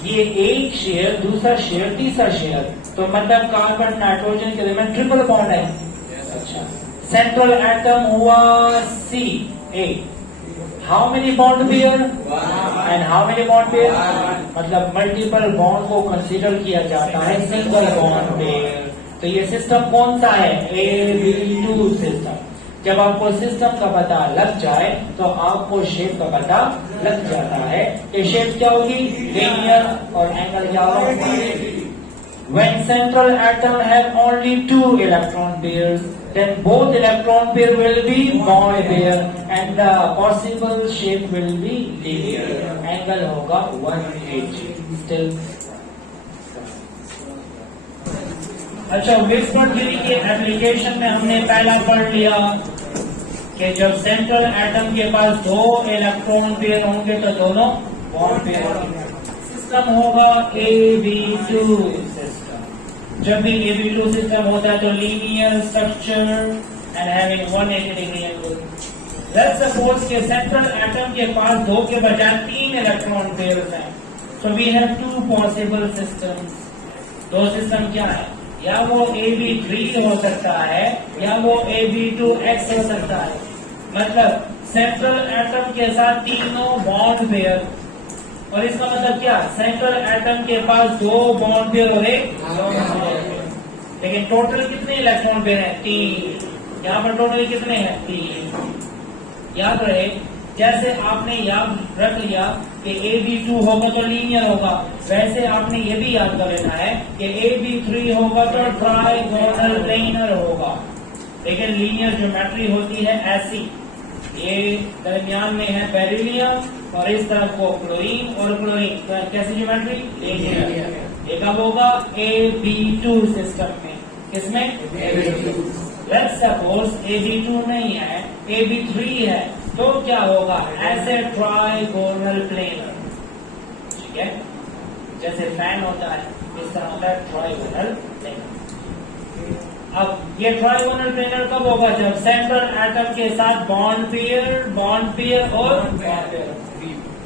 ये एक शेयर, दूसरा शेयर, तीसरा शेयर, तो मतलब कार्बन नाइट्रोजन के दरमियान ट्रिपल बॉन्ड है। अच्छा, सेंट्रल एटम हुआ C, A। How many bond pair? And how many bond pair? मतलब मल्टीपल बॉन्ड को कंसीडर किया जाता है सिंगल बॉन्ड पेयर। तो ये सिस्टम कौन सा है? AB2 system. जब आपको सिस्टम का पता लग जाए तो आपको शेप का पता लग जाता है। ये शेप क्या होगी? लीनियर। और एंगल क्या होगा? When central atom have only 2 electron pairs, then both electron pair will be bond pair and the possible shape will be linear. Angle होगा 180. Still. अच्छा, विस्पर थ्योरी के एप्लीकेशन में हमने पहला पढ़ लिया कि जब सेंट्रल एटम के पास 2 इलेक्ट्रॉन पेयर होंगे तो दोनों बॉन्ड पेयर होंगे। सिस्टम होगा AB2 सिस्टम। जब भी AB2 सिस्टम होता है तो linear structure and having 180 degree angle. Let's suppose के सेंट्रल एटम के पास 2 के बजाय 3 इलेक्ट्रॉन पेयर्स हैं। So we have 2 possible systems. 2 system क्या है? या वो AB3 हो सकता है या वो AB2X हो सकता है। मतलब सेंट्रल एटम के साथ तीनों बॉन्ड पेयर। और इसका मतलब क्या? सेंट्रल एटम के पास 2 बॉन्ड पेयर और 1 लोन पेयर। लेकिन टोटल कितने इलेक्ट्रॉन पेयर हैं? 3। यहाँ पर टोटल कितने हैं? 3। याद रहे, जैसे आपने याद रख लिया कि AB2 होगा तो लीनियर होगा, वैसे आपने ये भी याद कर लेना है कि AB3 होगा तो ट्राइगोनल प्लेनर होगा। लेकिन लीनियर ज्योमेट्री होती है ऐसी, ये दरमियान में है बेरिलियम और इस तरफ को क्लोरीन और क्लोरीन, तो कैसी ज्योमेट्री? लीनियर। ये कब होगा? AB2 सिस्टम में। किसमें? AB2। लेट्स सपोज AB2 नहीं है, AB3 है, तो क्या होगा? ऐसे ट्राइगोनल प्लेनर। ठीक है, जैसे फैन होता है इस तरह होता है ट्राइगोनल प्लेनर। अब ये ट्राइगोनल प्लेनर कब होगा? जब सेंट्रल एटम के साथ बॉन्ड पेयर और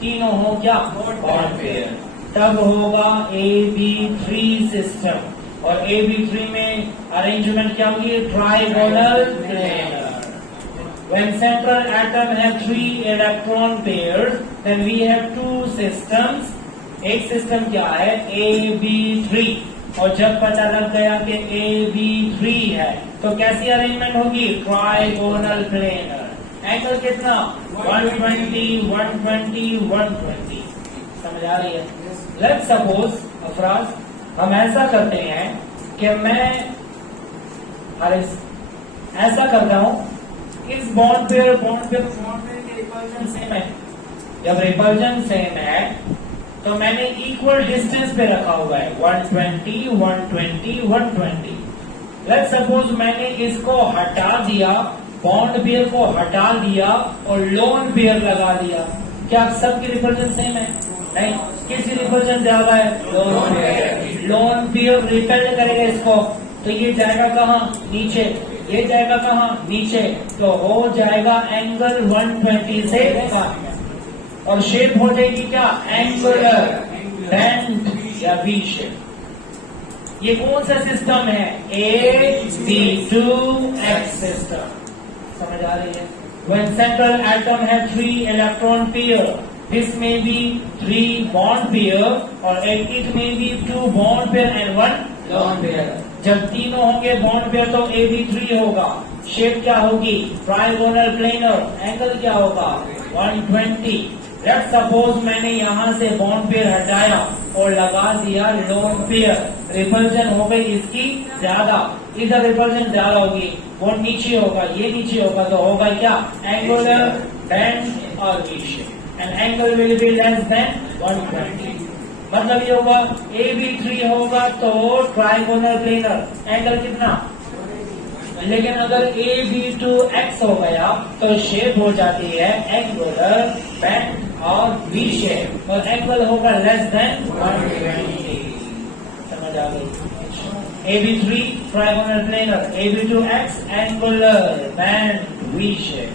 तीनों हो क्या? Bond pair. तब होगा AB3 सिस्टम। और AB3 में अरेंजमेंट क्या होगी? Trigonal planar. When central atom have 3 electron pairs, then we have 2 systems. एक सिस्टम क्या है? AB3। और जब पता लग गया कि AB3 है तो कैसी अरेंजमेंट होगी? Trigonal planar. एंगल कितना 120, 120, 120। समझ आ रही है? लेट्स सपोज अफराज हम ऐसा करते हैं कि मैं ऐसा करता हूं, इस बॉन्ड पेयर के रिपल्जन सेम है। जब रिपल्जन सेम है तो मैंने इक्वल डिस्टेंस पे रखा हुआ है 120, 120, 120। लेट्स सपोज मैंने इसको हटा दिया, बॉन्ड पेयर को हटा दिया और लोन पेयर लगा दिया, क्या सबकी रिपल्जन सेम है? नहीं, किसी रिपल्जन ज्यादा है? Lone pair. Lone pair repel करेगा इसको, तो ये जाएगा कहाँ? नीचे। ये जाएगा कहाँ? नीचे। तो हो जाएगा एंगल 120 से कम और शेप हो जाएगी क्या? एंगुलर बेंड या वी शेप। ये कौन सा सिस्टम है? AB2X system. समझ आ रही है? When central atom has 3 electron pair, this may be 3 bond pair or it may be 2 bond pair and 1 lone pair. जब तीनों होंगे बॉन्ड पेयर तो AB3 होगा। शेप क्या होगी? Trigonal planar. एंगल क्या होगा? 120। लेट्स सपोज मैंने यहाँ से बॉन्ड पेयर हटाया और लगा दिया लोन पेयर, रिपल्जन हो गई इसकी ज्यादा, इधर रिपल्जन ज्यादा होगी, वो नीचे होगा, ये नीचे होगा, तो होगा क्या? एंगुलर बेंड और V shape and angle will be less than 120। मतलब ये होगा AB3 होगा तो ट्राइगोनल प्लेनर, एंगल कितना? लेकिन अगर AB2X हो गया तो शेप हो जाती है एंगुलर बेंड और वी शेप और एंगल होगा लेस देन 120। समझ आ गई? AB3 trigonal planar, AB2X angular bend V shape.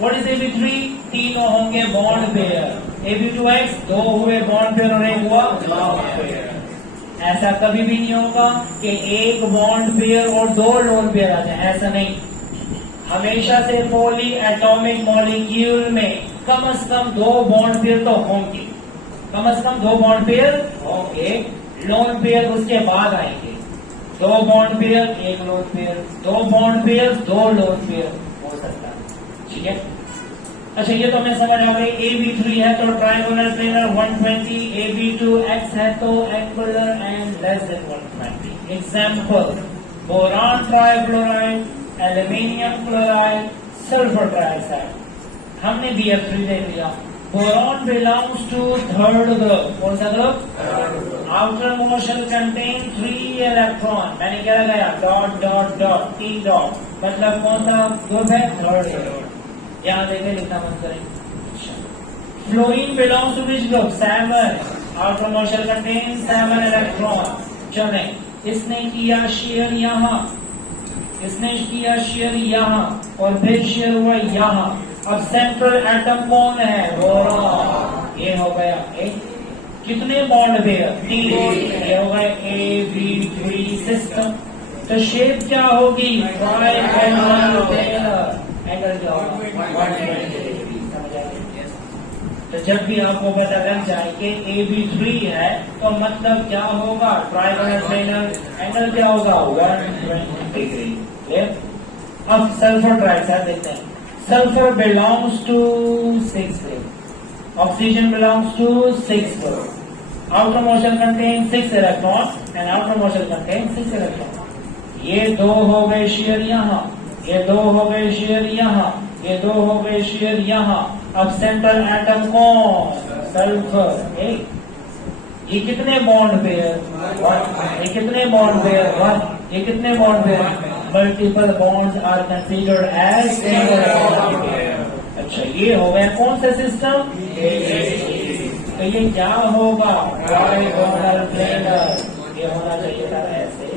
What is AB3? तीनों होंगे बॉन्ड पेयर। AB2X 2 हुए बॉन्ड पेयर और 1 हुआ लोन पेयर। ऐसा कभी भी नहीं होगा कि एक बॉन्ड पेयर और 2 लोन पेयर आ जाए, ऐसा नहीं। हमेशा से पॉली एटॉमिक मॉलिक्यूल में कम से कम 2 बॉन्ड पेयर तो होंगे, कम से कम 2 बॉन्ड पेयर होंगे। लोन पेयर उसके बाद आएंगे। 2 bond pair 1 loan pair, 2 bond pair 2 lone pair हो सकता है। ठीक है? अच्छा, ये तो मैं समझ आ गई। AB3 है तो ट्राइगोनल प्लेनर 120, AB2X है तो angular and less than 120। Example: boron trichloride, aluminium chloride, sulphur trioxide. हमने BF3 देख लिया। Boron belongs to third group. कौन सा group? Outer motion contain 3 electron. मैंने क्या लगाया? Dot dot dot, T dot, मतलब कौन सा ग्रुप है? Third group. यहाँ देखें, लिखना बंद करें। Fluorine belongs to which group? Seven. Outer motion contain 7 electron. चले, इसने किया शेयर यहाँ, इसने किया शेयर यहाँ और फिर शेयर हुआ यहाँ। अब सेंट्रल एटम कौन है? बोरॉन। ये हो गया एक। कितने बॉन्ड पेयर? 3। ये हो गए AB3 सिस्टम। तो शेप क्या होगी? Trigonal planar. एंगल क्या होगा? 120 डिग्री। समझ आए? तो जब भी आपको पता लग जाए कि AB3 है तो मतलब क्या होगा? Trigonal planar. एंगल क्या होगा? 120 डिग्री। क्लियर? अब सल्फर ट्राइऑक्साइड देखते हैं। Sulphur belongs to 6 group, oxygen belongs to 6 group. Outer motion contain 6 electron and outer motion contain 6 electron. ये 2 हो गए शेयर यहाँ, ये 2 हो गए शेयर यहाँ, ये 2 हो गए शेयर यहाँ। अब सेंट्रल एटम कौन? सल्फर। ये कितने बॉन्ड पेयर? 1। ये कितने बॉन्ड पेयर? 1। ये कितने bond pair? Multiple bonds are considered as single bond pair. अच्छा, ये हो गया कौन सा सिस्टम? तो ये क्या होगा? Trigonal planar. ये होना चाहिए था ऐसे,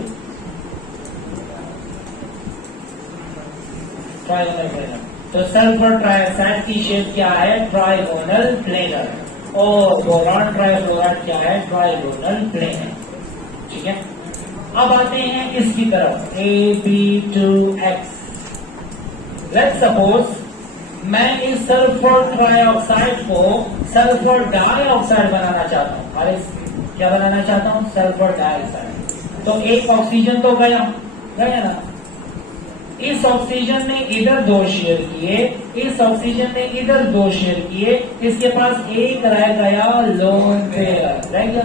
ट्राइगोनल प्लेनर। तो सल्फर ट्राइऑक्साइड की शेप क्या है? Trigonal planar. और बोरान ट्राइक्लोराइड क्या है? Trigonal planar. ठीक है? अब आते हैं इसकी तरफ, AB2X। लेट्स सपोज मैं इस सल्फर ट्राइऑक्साइड को सल्फर डाइऑक्साइड बनाना चाहता हूँ। अरे क्या बनाना चाहता हूँ? Sulphur dioxide. तो एक ऑक्सीजन तो गया ना, इस ऑक्सीजन ने इधर 2 शेयर किए, इस ऑक्सीजन ने इधर 2 शेयर किए, इसके पास एक रह गया लोन पेयर, रह गया,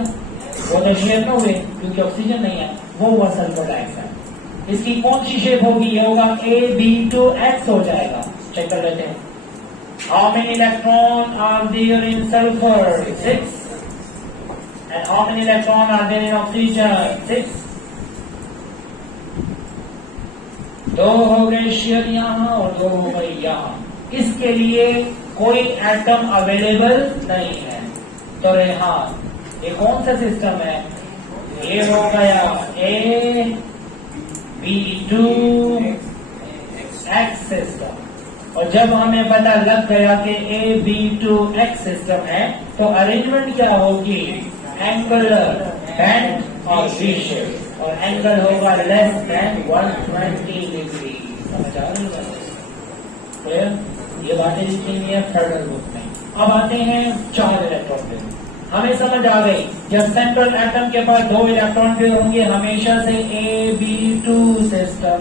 वो तो शेयर न हुए क्योंकि ऑक्सीजन नहीं है, वो हुआ सल्फर डाइऑक्साइड। इसकी कौन सी शेप होगी? ये होगा AB2X हो जाएगा। चेक कर लेते हैं। How many electron are there in sulphur? 6। And how many electron are there in oxygen? 6। 2 हो गए शेयर यहां और 2 हो गए यहां। इसके लिए कोई एटम अवेलेबल नहीं है। तो रेहान, ये कौन सा सिस्टम है? ये हो गया AB2X सिस्टम। और जब हमें पता लग गया कि AB2X सिस्टम है तो अरेंजमेंट क्या होगी? एंगुलर, बेंड और वी शेप, और एंगल होगा लेस देन 120 डिग्री। समझ आ रही है? ये बातें लिखी हुई है फेडरल बुक में। अब आते हैं 4 इलेक्ट्रॉन पेयर। हमें समझ आ गई, जब सेंट्रल एटम के पास 2 इलेक्ट्रॉन पेयर होंगे हमेशा से AB2 सिस्टम।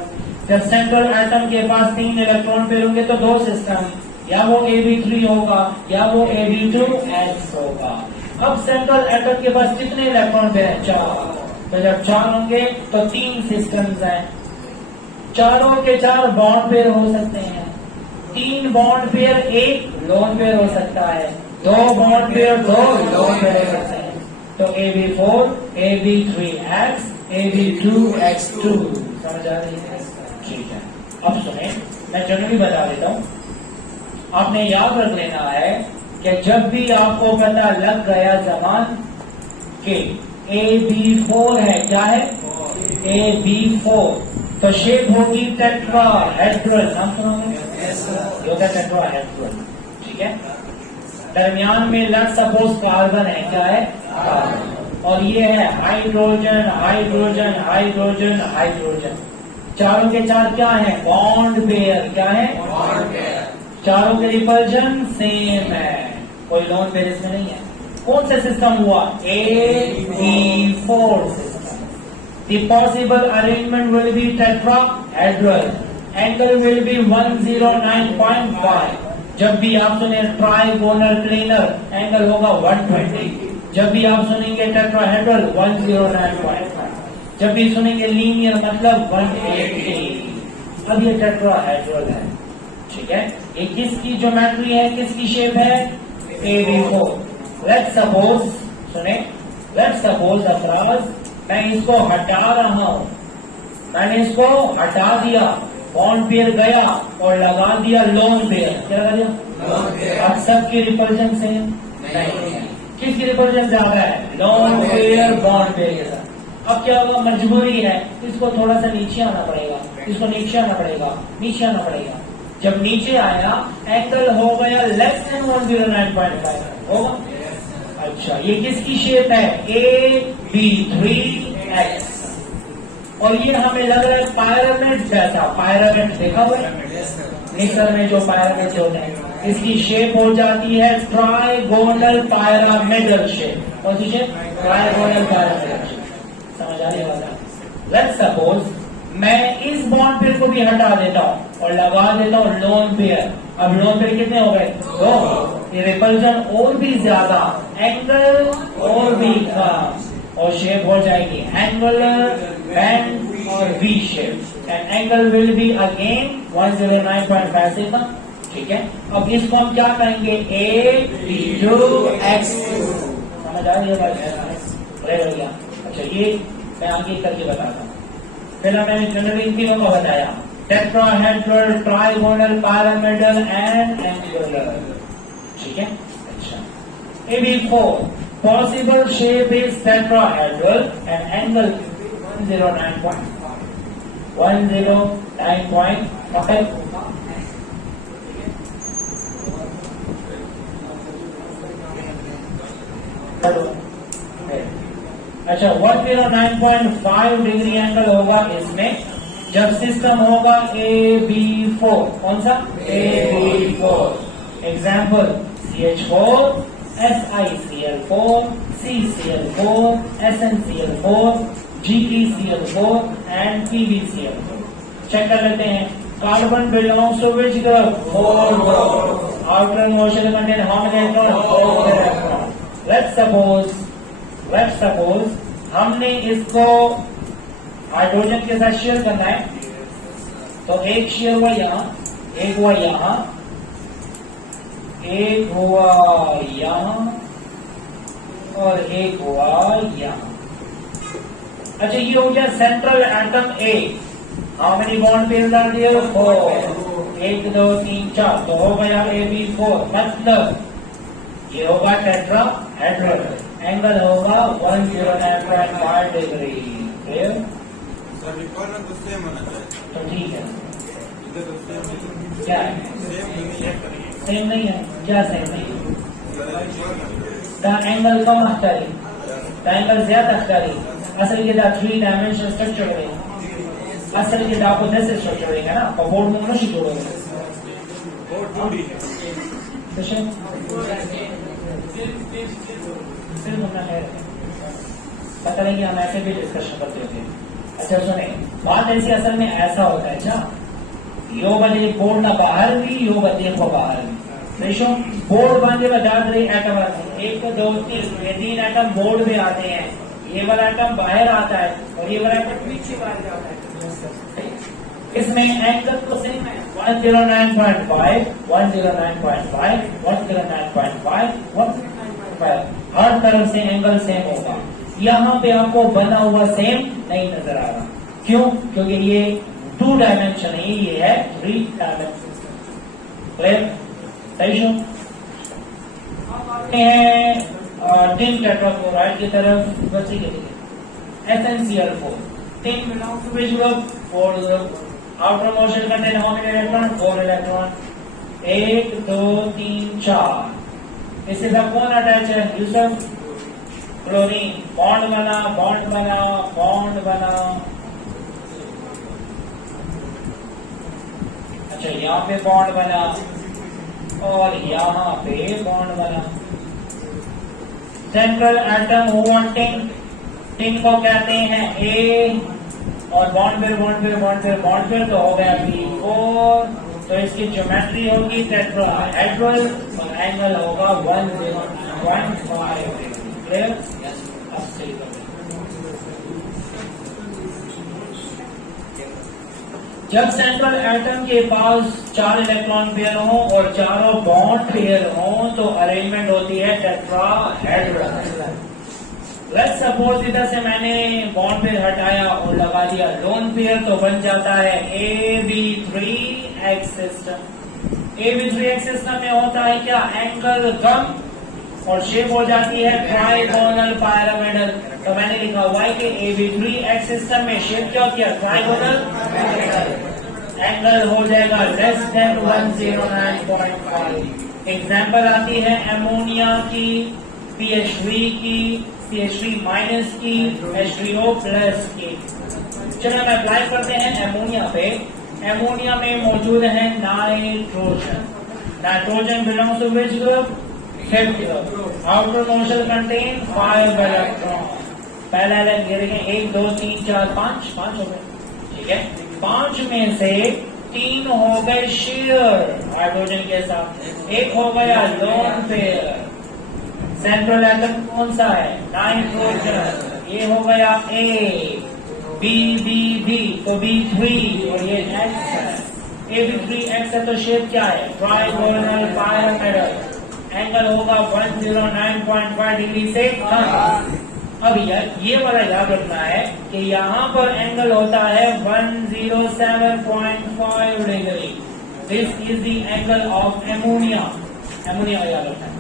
जब सेंट्रल एटम के पास 3 इलेक्ट्रॉन पेयर होंगे तो 2 सिस्टम, या वो AB3 होगा या वो AB2X होगा। अब सेंट्रल एटम के पास कितने इलेक्ट्रॉन पेयर हैं? 4। तो जब 4 होंगे तो 3 सिस्टम्स हैं। चारों के 4 बॉन्ड पेयर हो सकते हैं। 3 बॉन्ड पेयर 1 लोन पेयर हो सकता है, 2 बॉन्ड पेयर 2 लोन पेयर हो सकते हैं। तो AB4, AB3X, AB2X2। समझ आ रही है? ठीक है। अब सुने, मैं जनरली बता देता हूं। आपने याद रख लेना है कि जब भी आपको पता लग गया जमान कि AB4 है, क्या है? AB4, तो शेप होगी टेट्राहेड्रल। नाम सुनोगे? योगा टेट्राहेड्रल। ठीक है। दरमियान में लेट्स सपोज कार्बन है, क्या है? कार्बन। और ये है हाइड्रोजन, हाइड्रोजन, हाइड्रोजन, हाइड्रोजन। चारों के 4 क्या है? Bond pair. क्या है? Bond pair. चारों के रिपल्जन सेम है, कोई लोन पेयर इसमें नहीं है। कौन सा सिस्टम हुआ? AB4 system. The possible arrangement will be tetrahedral. Angle will be 109.5. जब भी आप सुने ट्राइगोनल प्लेनर, एंगल होगा 120। जब भी आप सुनेंगे टेट्राहेड्रल, 109.5। जब भी सुनेंगे लीनियर मतलब 180। अब ये टेट्राहेड्रल है। ठीक है। ये किसकी ज्योमेट्री है, किसकी शेप है? AB4। लेट्स सपोज, सुने, लेट्स सपोज अफराज, मैं इसको हटा रहा हूं। मैंने इसको हटा दिया, बॉन्ड पेयर गया और लगा दिया लोन पेयर। क्या लगा दिया? Lone pair. अब सबकी रिपल्जन सेम नहीं है। किसकी रिपल्जन ज्यादा है? लोन पेयर बॉन्ड पेयर के साथ। अब क्या होगा? मजबूरी है, इसको थोड़ा सा नीचे आना पड़ेगा, इसको नीचे आना पड़ेगा, नीचे आना पड़ेगा। जब नीचे आया एंगल हो गया लेस देन 109.5 होगा। अच्छा, ये किसकी शेप है? AB3X। और ये हमें लग रहा है पायरामिड जैसा। पायरामिड देखा हुआ है मिस्र में जो पायरामिड होते हैं, इसकी शेप हो जाती है ट्राइगोनल पायरामिडल शेप। कौन सी शेप? Trigonal pyramidal shape. समझ आने वाला? लेट्स सपोज मैं इस बॉन्ड पेयर को भी हटा देता हूं और लगा देता हूं लोन पेयर। अब लोन पेयर कितने हो गए? 2। ये रिपल्जन और भी ज्यादा, एंगल और भी कम, और शेप हो जाएगी एंगुलर, बेंड और V shape. And angle will be again 109.5 से कम। ठीक है। अब इसको हम क्या करेंगे? AB2X। समझ आ रही है भैया? अच्छा, ये मैं आगे करके बताता हूँ। पहला मैंने जनरली इन तीनों को बताया, tetrahedral, trigonal, pyramidal and angular. ठीक है। अच्छा, AB4 possible shape is tetrahedral and angle 109.5। 109.5। अच्छा, 109.5 डिग्री एंगल होगा इसमें जब सिस्टम होगा AB4। कौन सा? AB4। Example CH4, SiCl4, CCl4, SnCl4, GeCl4 and PbCl4। Check कर लेते हैं। Carbon belongs to which group? 4 group. Outer molecule contain how many electrons? 4 electrons. Let's suppose हमने इसको हाइड्रोजन के साथ शेयर करना है, तो एक शेयर हुआ यहाँ, एक हुआ यहाँ, एक हुआ यहाँ और एक हुआ यहाँ। अच्छा, ये हो गया central atom A. How many bond pairs are there? 4। 1 2 3 4, तो हो गया AB4। मतलब ये होगा टेट्राहेड्रल। एंगल होगा 109.5 डिग्री। क्लियर? तो ठीक है, क्या है? सेम नहीं है। क्या सेम नहीं है? द एंगल कम अख्तारी, द एंगल ज्यादा अख्तारी। असल के 3 डायमेंशन स्ट्रक्चर है, असल के आपको 10 स्ट्रक्चर है ना, और बोर्ड में मनुष्य जोड़ोगे। पता नहीं कि हम ऐसे भी डिस्कशन करते होते हैं। अच्छा सुने, बात ऐसी असल में ऐसा होता है। अच्छा, यो बदे बोर्ड ना बाहर भी, यो बदे को बाहर भी। देखो, बोर्ड बांधे बता रहे एटम आते हैं, 1 2 3, ये 3 एटम बोर्ड में आते हैं। ये वाला एटम बाहर आता है और ये वाला एटम पीछे बाहर जाता है। इसमें एंगल तो सेम है, 109.5, 109.5, 109.5, 109.5। हर तरफ से एंगल सेम होगा। यहाँ पे आपको बना हुआ सेम नहीं नजर आ रहा। क्यों? क्योंकि ये 2 डायमेंशन है, ये है 3 डायमेंशन। क्लियर? सही शो? टिन टेट्राक्लोराइड की तरफ बच्चे के लिए SnCl4। Tin belongs to which group? 4 group. Outer motion contain how many electron? 4 electron. 1 2 3 4। इसके साथ कौन अटैच है? यूसुफ। क्लोरीन। बॉन्ड बना, बॉन्ड बना, बॉन्ड बना। अच्छा, यहाँ पे बॉन्ड बना और यहाँ पे बॉन्ड बना। सेंट्रल एटम हुआ टिन। टिन को कहते हैं ए, और bond pair bond pair bond pair bond pair, तो हो गया B4। तो इसकी ज्योमेट्री होगी टेट्राहेड्रल और एंगल होगा 109.5। क्लियर? अब सही कर। जब सेंट्रल एटम के पास 4 इलेक्ट्रॉन पेयर हो और चारों बॉन्ड पेयर हो, तो अरेंजमेंट होती है टेट्राहेड्रल। लेट्स सपोज इधर से मैंने बॉन्ड पेयर हटाया और लगा दिया लोन पेयर, तो बन जाता है AB3X सिस्टम। AB3X सिस्टम में होता है क्या? एंगल कम और शेप हो जाती है ट्राइगोनल पिरामिडल। तो मैंने लिखा Y के AB3X सिस्टम में शेप क्या किया? Trigonal pyramidal. एंगल हो जाएगा लेस देन 109.5। एग्जाम्पल आती है एमोनिया की, PH3 की, CH3 माइनस की, H3O प्लस की। चलो हम अप्लाई करते हैं एमोनिया पे। एमोनिया में मौजूद है nitrogen. Nitrogen belongs to which group? 5th group. Outer motion contain 5 electron. पहला देखें 1 2 3 4 5 हो गए। ठीक है, 5 में से 3 हो गए शेयर हाइड्रोजन के साथ, 1 हो गया लोन पेयर। सेंट्रल एटम कौन सा है? नाइट्रोजन। ये हो गया A, B, B, B, तो B3 और ये X है। AB3X है तो शेप क्या है? Trigonal pyramidal. एंगल होगा 109.5 डिग्री से कम। अब ये वाला याद रखना है कि यहाँ पर एंगल होता है 107.5 degree. This is the angle of ammonia. Ammonia याद रखना है।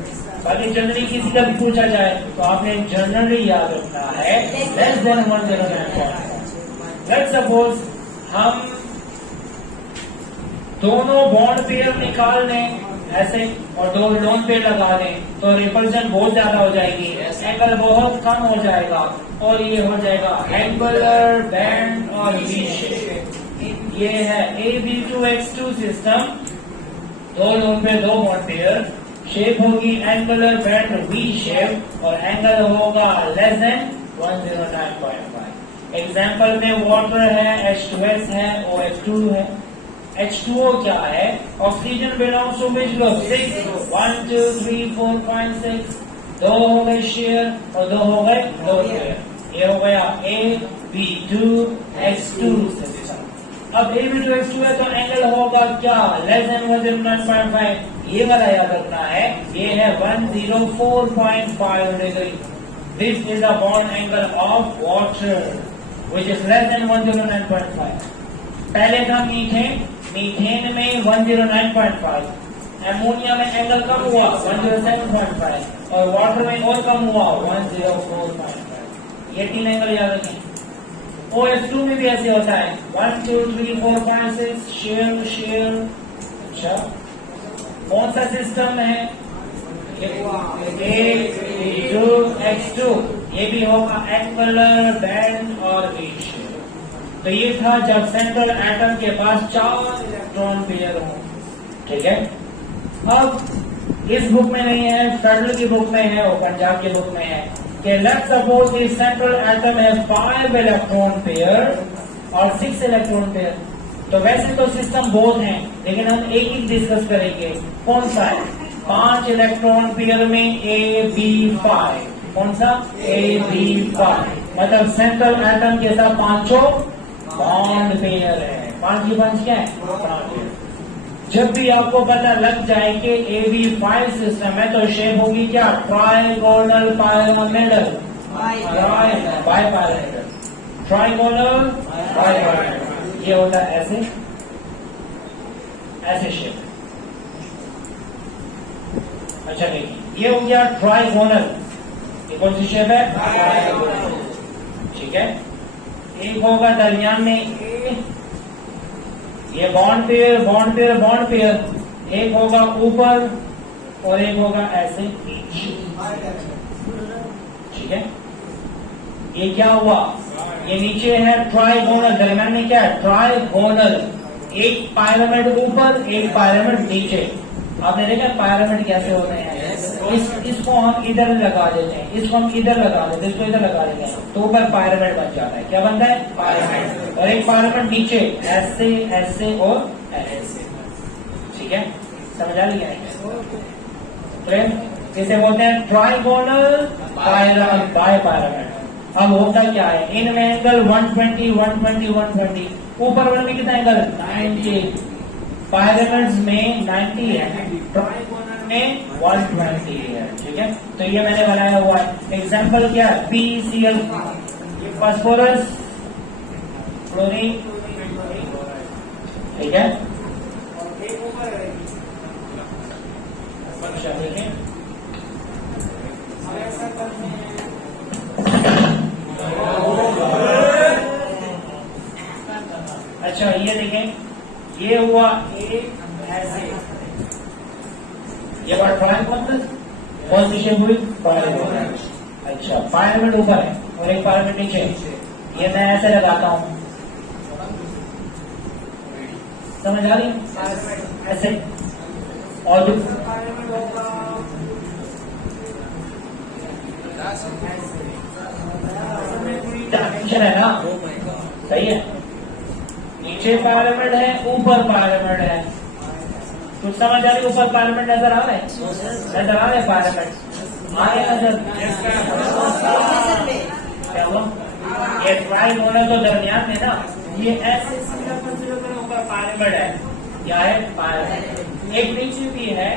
बाकी जनरली किसी का भी पूछा जाए तो आपने जनरली याद रखना है लेस देन 109.5। लेट्स सपोज हम दोनों बॉन्ड पेयर निकाल लें ऐसे और 2 लोन पेयर लगा दें, तो रिपल्सन बहुत ज्यादा हो जाएगी, एंगल बहुत कम हो जाएगा और ये हो जाएगा एंगुलर बैंड और वी शेप। ये है AB2X2 system. 2 lone pair 2 bond pair, shape होगी एंगुलर बैंड वी शेप और एंगल होगा लेस देन 109.5। एग्जाम्पल में वाटर है, H2S है, OH2 है। H2O क्या है? Oxygen belongs to which group? 6 group. 1 2 3 4 5 6, दो हो गए शेयर और दो हो गए लो शेयर। ये हो गया AB2H2 सिस्टम। अब AB2H2 है तो एंगल होगा क्या? Less than 109.5। ये वाला याद रखना है, ये है 104.5 degree. This is the bond angle of water which is less than 109.5। पहले था मीथेन, मीथेन में 109.5, एमोनिया में एंगल कम हुआ 107.5 और वाटर में और कम हुआ 104.5। ये 3 एंगल याद रखें। OH2 में भी ऐसे होता है 1 2 3 4 5 6 शेयर शेयर। अच्छा, कौन सा सिस्टम है? AB2H2। ये भी होगा एंगुलर बैंड और वी शेयर। तो ये था जब सेंट्रल एटम के पास 4 इलेक्ट्रॉन पेयर हो। ठीक है, अब इस बुक में नहीं है, टर्टल की बुक में है और पंजाब की बुक में है कि let's suppose the central atom है 5 इलेक्ट्रॉन पेयर और 6 इलेक्ट्रॉन पेयर। तो वैसे तो सिस्टम बहुत हैं, लेकिन हम एक ही डिस्कस करेंगे। कौन सा है? 5 इलेक्ट्रॉन पेयर में AB5। कौन सा? AB5। मतलब सेंट्रल एटम के साथ 5 बॉन्ड पेयर है। 5 की 5 क्या है? 5। जब भी आपको पता लग जाए कि AB5 सिस्टम है तो शेप होगी क्या? Trigonal pyramidal. Bipyramidal, trigonal bipyramidal. ये होता है ऐसे, ऐसे शेप। अच्छा देखिए, ये हो गया ट्राइगोनल। ये कौन सी शेप है? ठीक है, एक होगा दरमियान में ए, ये bond pair bond pair bond pair. एक होगा ऊपर और एक होगा ऐसे नीचे। ठीक है, ये क्या हुआ? ये नीचे है ट्राइगोनल, दरमियान में क्या है? ट्राइगोनल। एक पिरामिड ऊपर, एक पिरामिड नीचे। आपने देखा पिरामिड कैसे होते हैं? इसको हम इधर लगा देते हैं, इसको हम इधर लगा देते हैं, इसको इधर लगा देते हैं, तो ऊपर पिरामिड बन जाता है। क्या बनता है? पिरामिड। और एक पिरामिड नीचे ऐसे ऐसे और ऐसे। ठीक है, समझ आ लिया? इसे बोलते हैं ट्राइगोनल बाइपिरामिड। अब होता क्या है? इनमें एंगल 120 120 120। ऊपर वाले में कितना एंगल? 90। पिरामिड्स में 90 है, ट्राइगोनल में 120 है। ठीक है, तो ये मैंने बनाया हुआ है। एग्जाम्पल क्या है? PCl, phosphorus, chlorine. ठीक है, देखें अच्छा, ये देखें, ये हुआ एक ऐसे, ये बात ट्राइगोनल। कौन सी शेप हुई? पिरामिड। अच्छा, पिरामिड ऊपर है और एक पिरामिड नीचे। ये मैं ऐसे लगाता हूं, समझ आ रही? ऐसे। और डायमेंशन है ना? सही है, नीचे पिरामिड है, ऊपर पिरामिड है। कुछ समझ आ रही? ऊपर पिरामिड नजर आ रहे? नजर आ रहे पिरामिड? आ रहे नजर? क्या हुआ? ये ट्राइगोनल तो दरमियान में ना, ये ऐसे ऊपर पिरामिड है। क्या है? पिरामिड। एक नीचे भी है।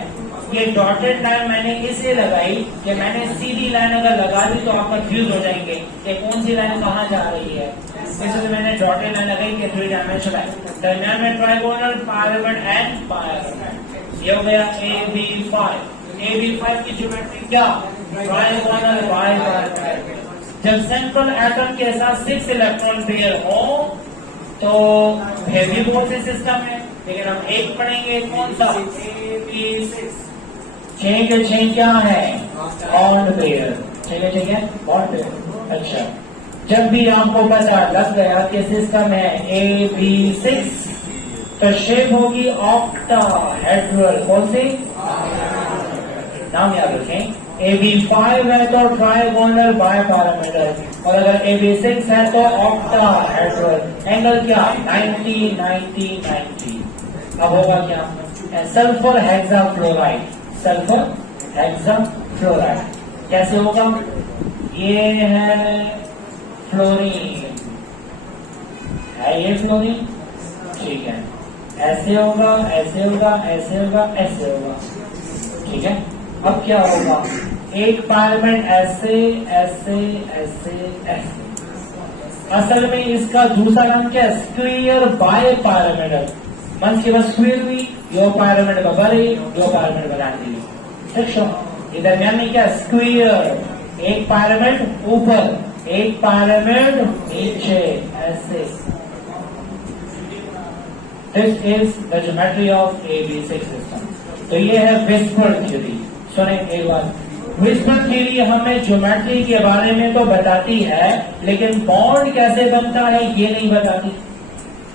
ये डॉटेड लाइन मैंने इसलिए लगाई कि मैंने सीधी लाइन अगर लगा दी तो आप कंफ्यूज हो जाएंगे कि कौन सी लाइन कहाँ जा रही है। इसलिए मैंने डॉटेड लाइन लगाई कि 3 डायमेंशन है। दरमियान में ट्राइगोनल, पिरामिड एंड पिरामिड। ये हो गया AB5। AB5 की ज्योमेट्री क्या? ट्राइगोनल बाइपिरामिड। जब सेंट्रल एटम के साथ 6 इलेक्ट्रॉन पेयर हो तो हेवी बहुत से सिस्टम है, लेकिन हम एक पढ़ेंगे। कौन सा? AB6। 6 के 6 क्या है? Bond pair. 6 के 6 क्या? Bond pair. अच्छा, जब भी आपको पता लग गया कि सिस्टम है AB6 तो शेप होगी ऑक्टाहेड्रल। कौन सी? नाम याद रखें। AB5 है तो ट्राइगोनल बाइपिरामिडल, और अगर AB6 है तो ऑक्टाहेड्रल। एंगल क्या? 90 90 90। अब होगा क्या, सल्फर हेक्साफ्लोराइड, सल्फर हेक्साफ्लोराइड कैसे होगा, ये है फ्लोरीन, है ये फ्लोरीन, ठीक है, ऐसे होगा ऐसे होगा ऐसे होगा ऐसे होगा, ठीक है। अब क्या होगा, एक पायरमेंट ऐसे ऐसे ऐसे ऐसे, असल में इसका दूसरा नाम क्या है, स्क्वायर बाय पायरामिडल, मन के बाद स्क्वायर हुई, यो पायरामिड का बड़े यो पायरामिड बना दी, ठीक है। ये दरमियान में क्या, स्क्वायर, एक पायरामिड ऊपर एक पायरामिड नीचे, ऐसे। This is the geometry of AB6 system. तो ये है विस्पर थ्योरी। सुने एक बार, विस्पर थ्योरी हमें ज्योमेट्री के बारे में तो बताती है, लेकिन बॉन्ड कैसे बनता है ये नहीं बताती,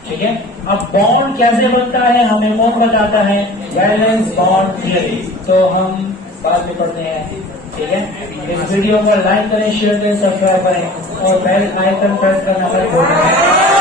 ठीक है। अब बॉन्ड कैसे बनता है हमें कौन बताता है, वैलेंस बॉन्ड थ्योरी, तो हम बाद में पढ़ते हैं, ठीक है। इस वीडियो को लाइक करें, शेयर करें, सब्सक्राइब करें और बेल आइकन प्रेस करना मत भूलें।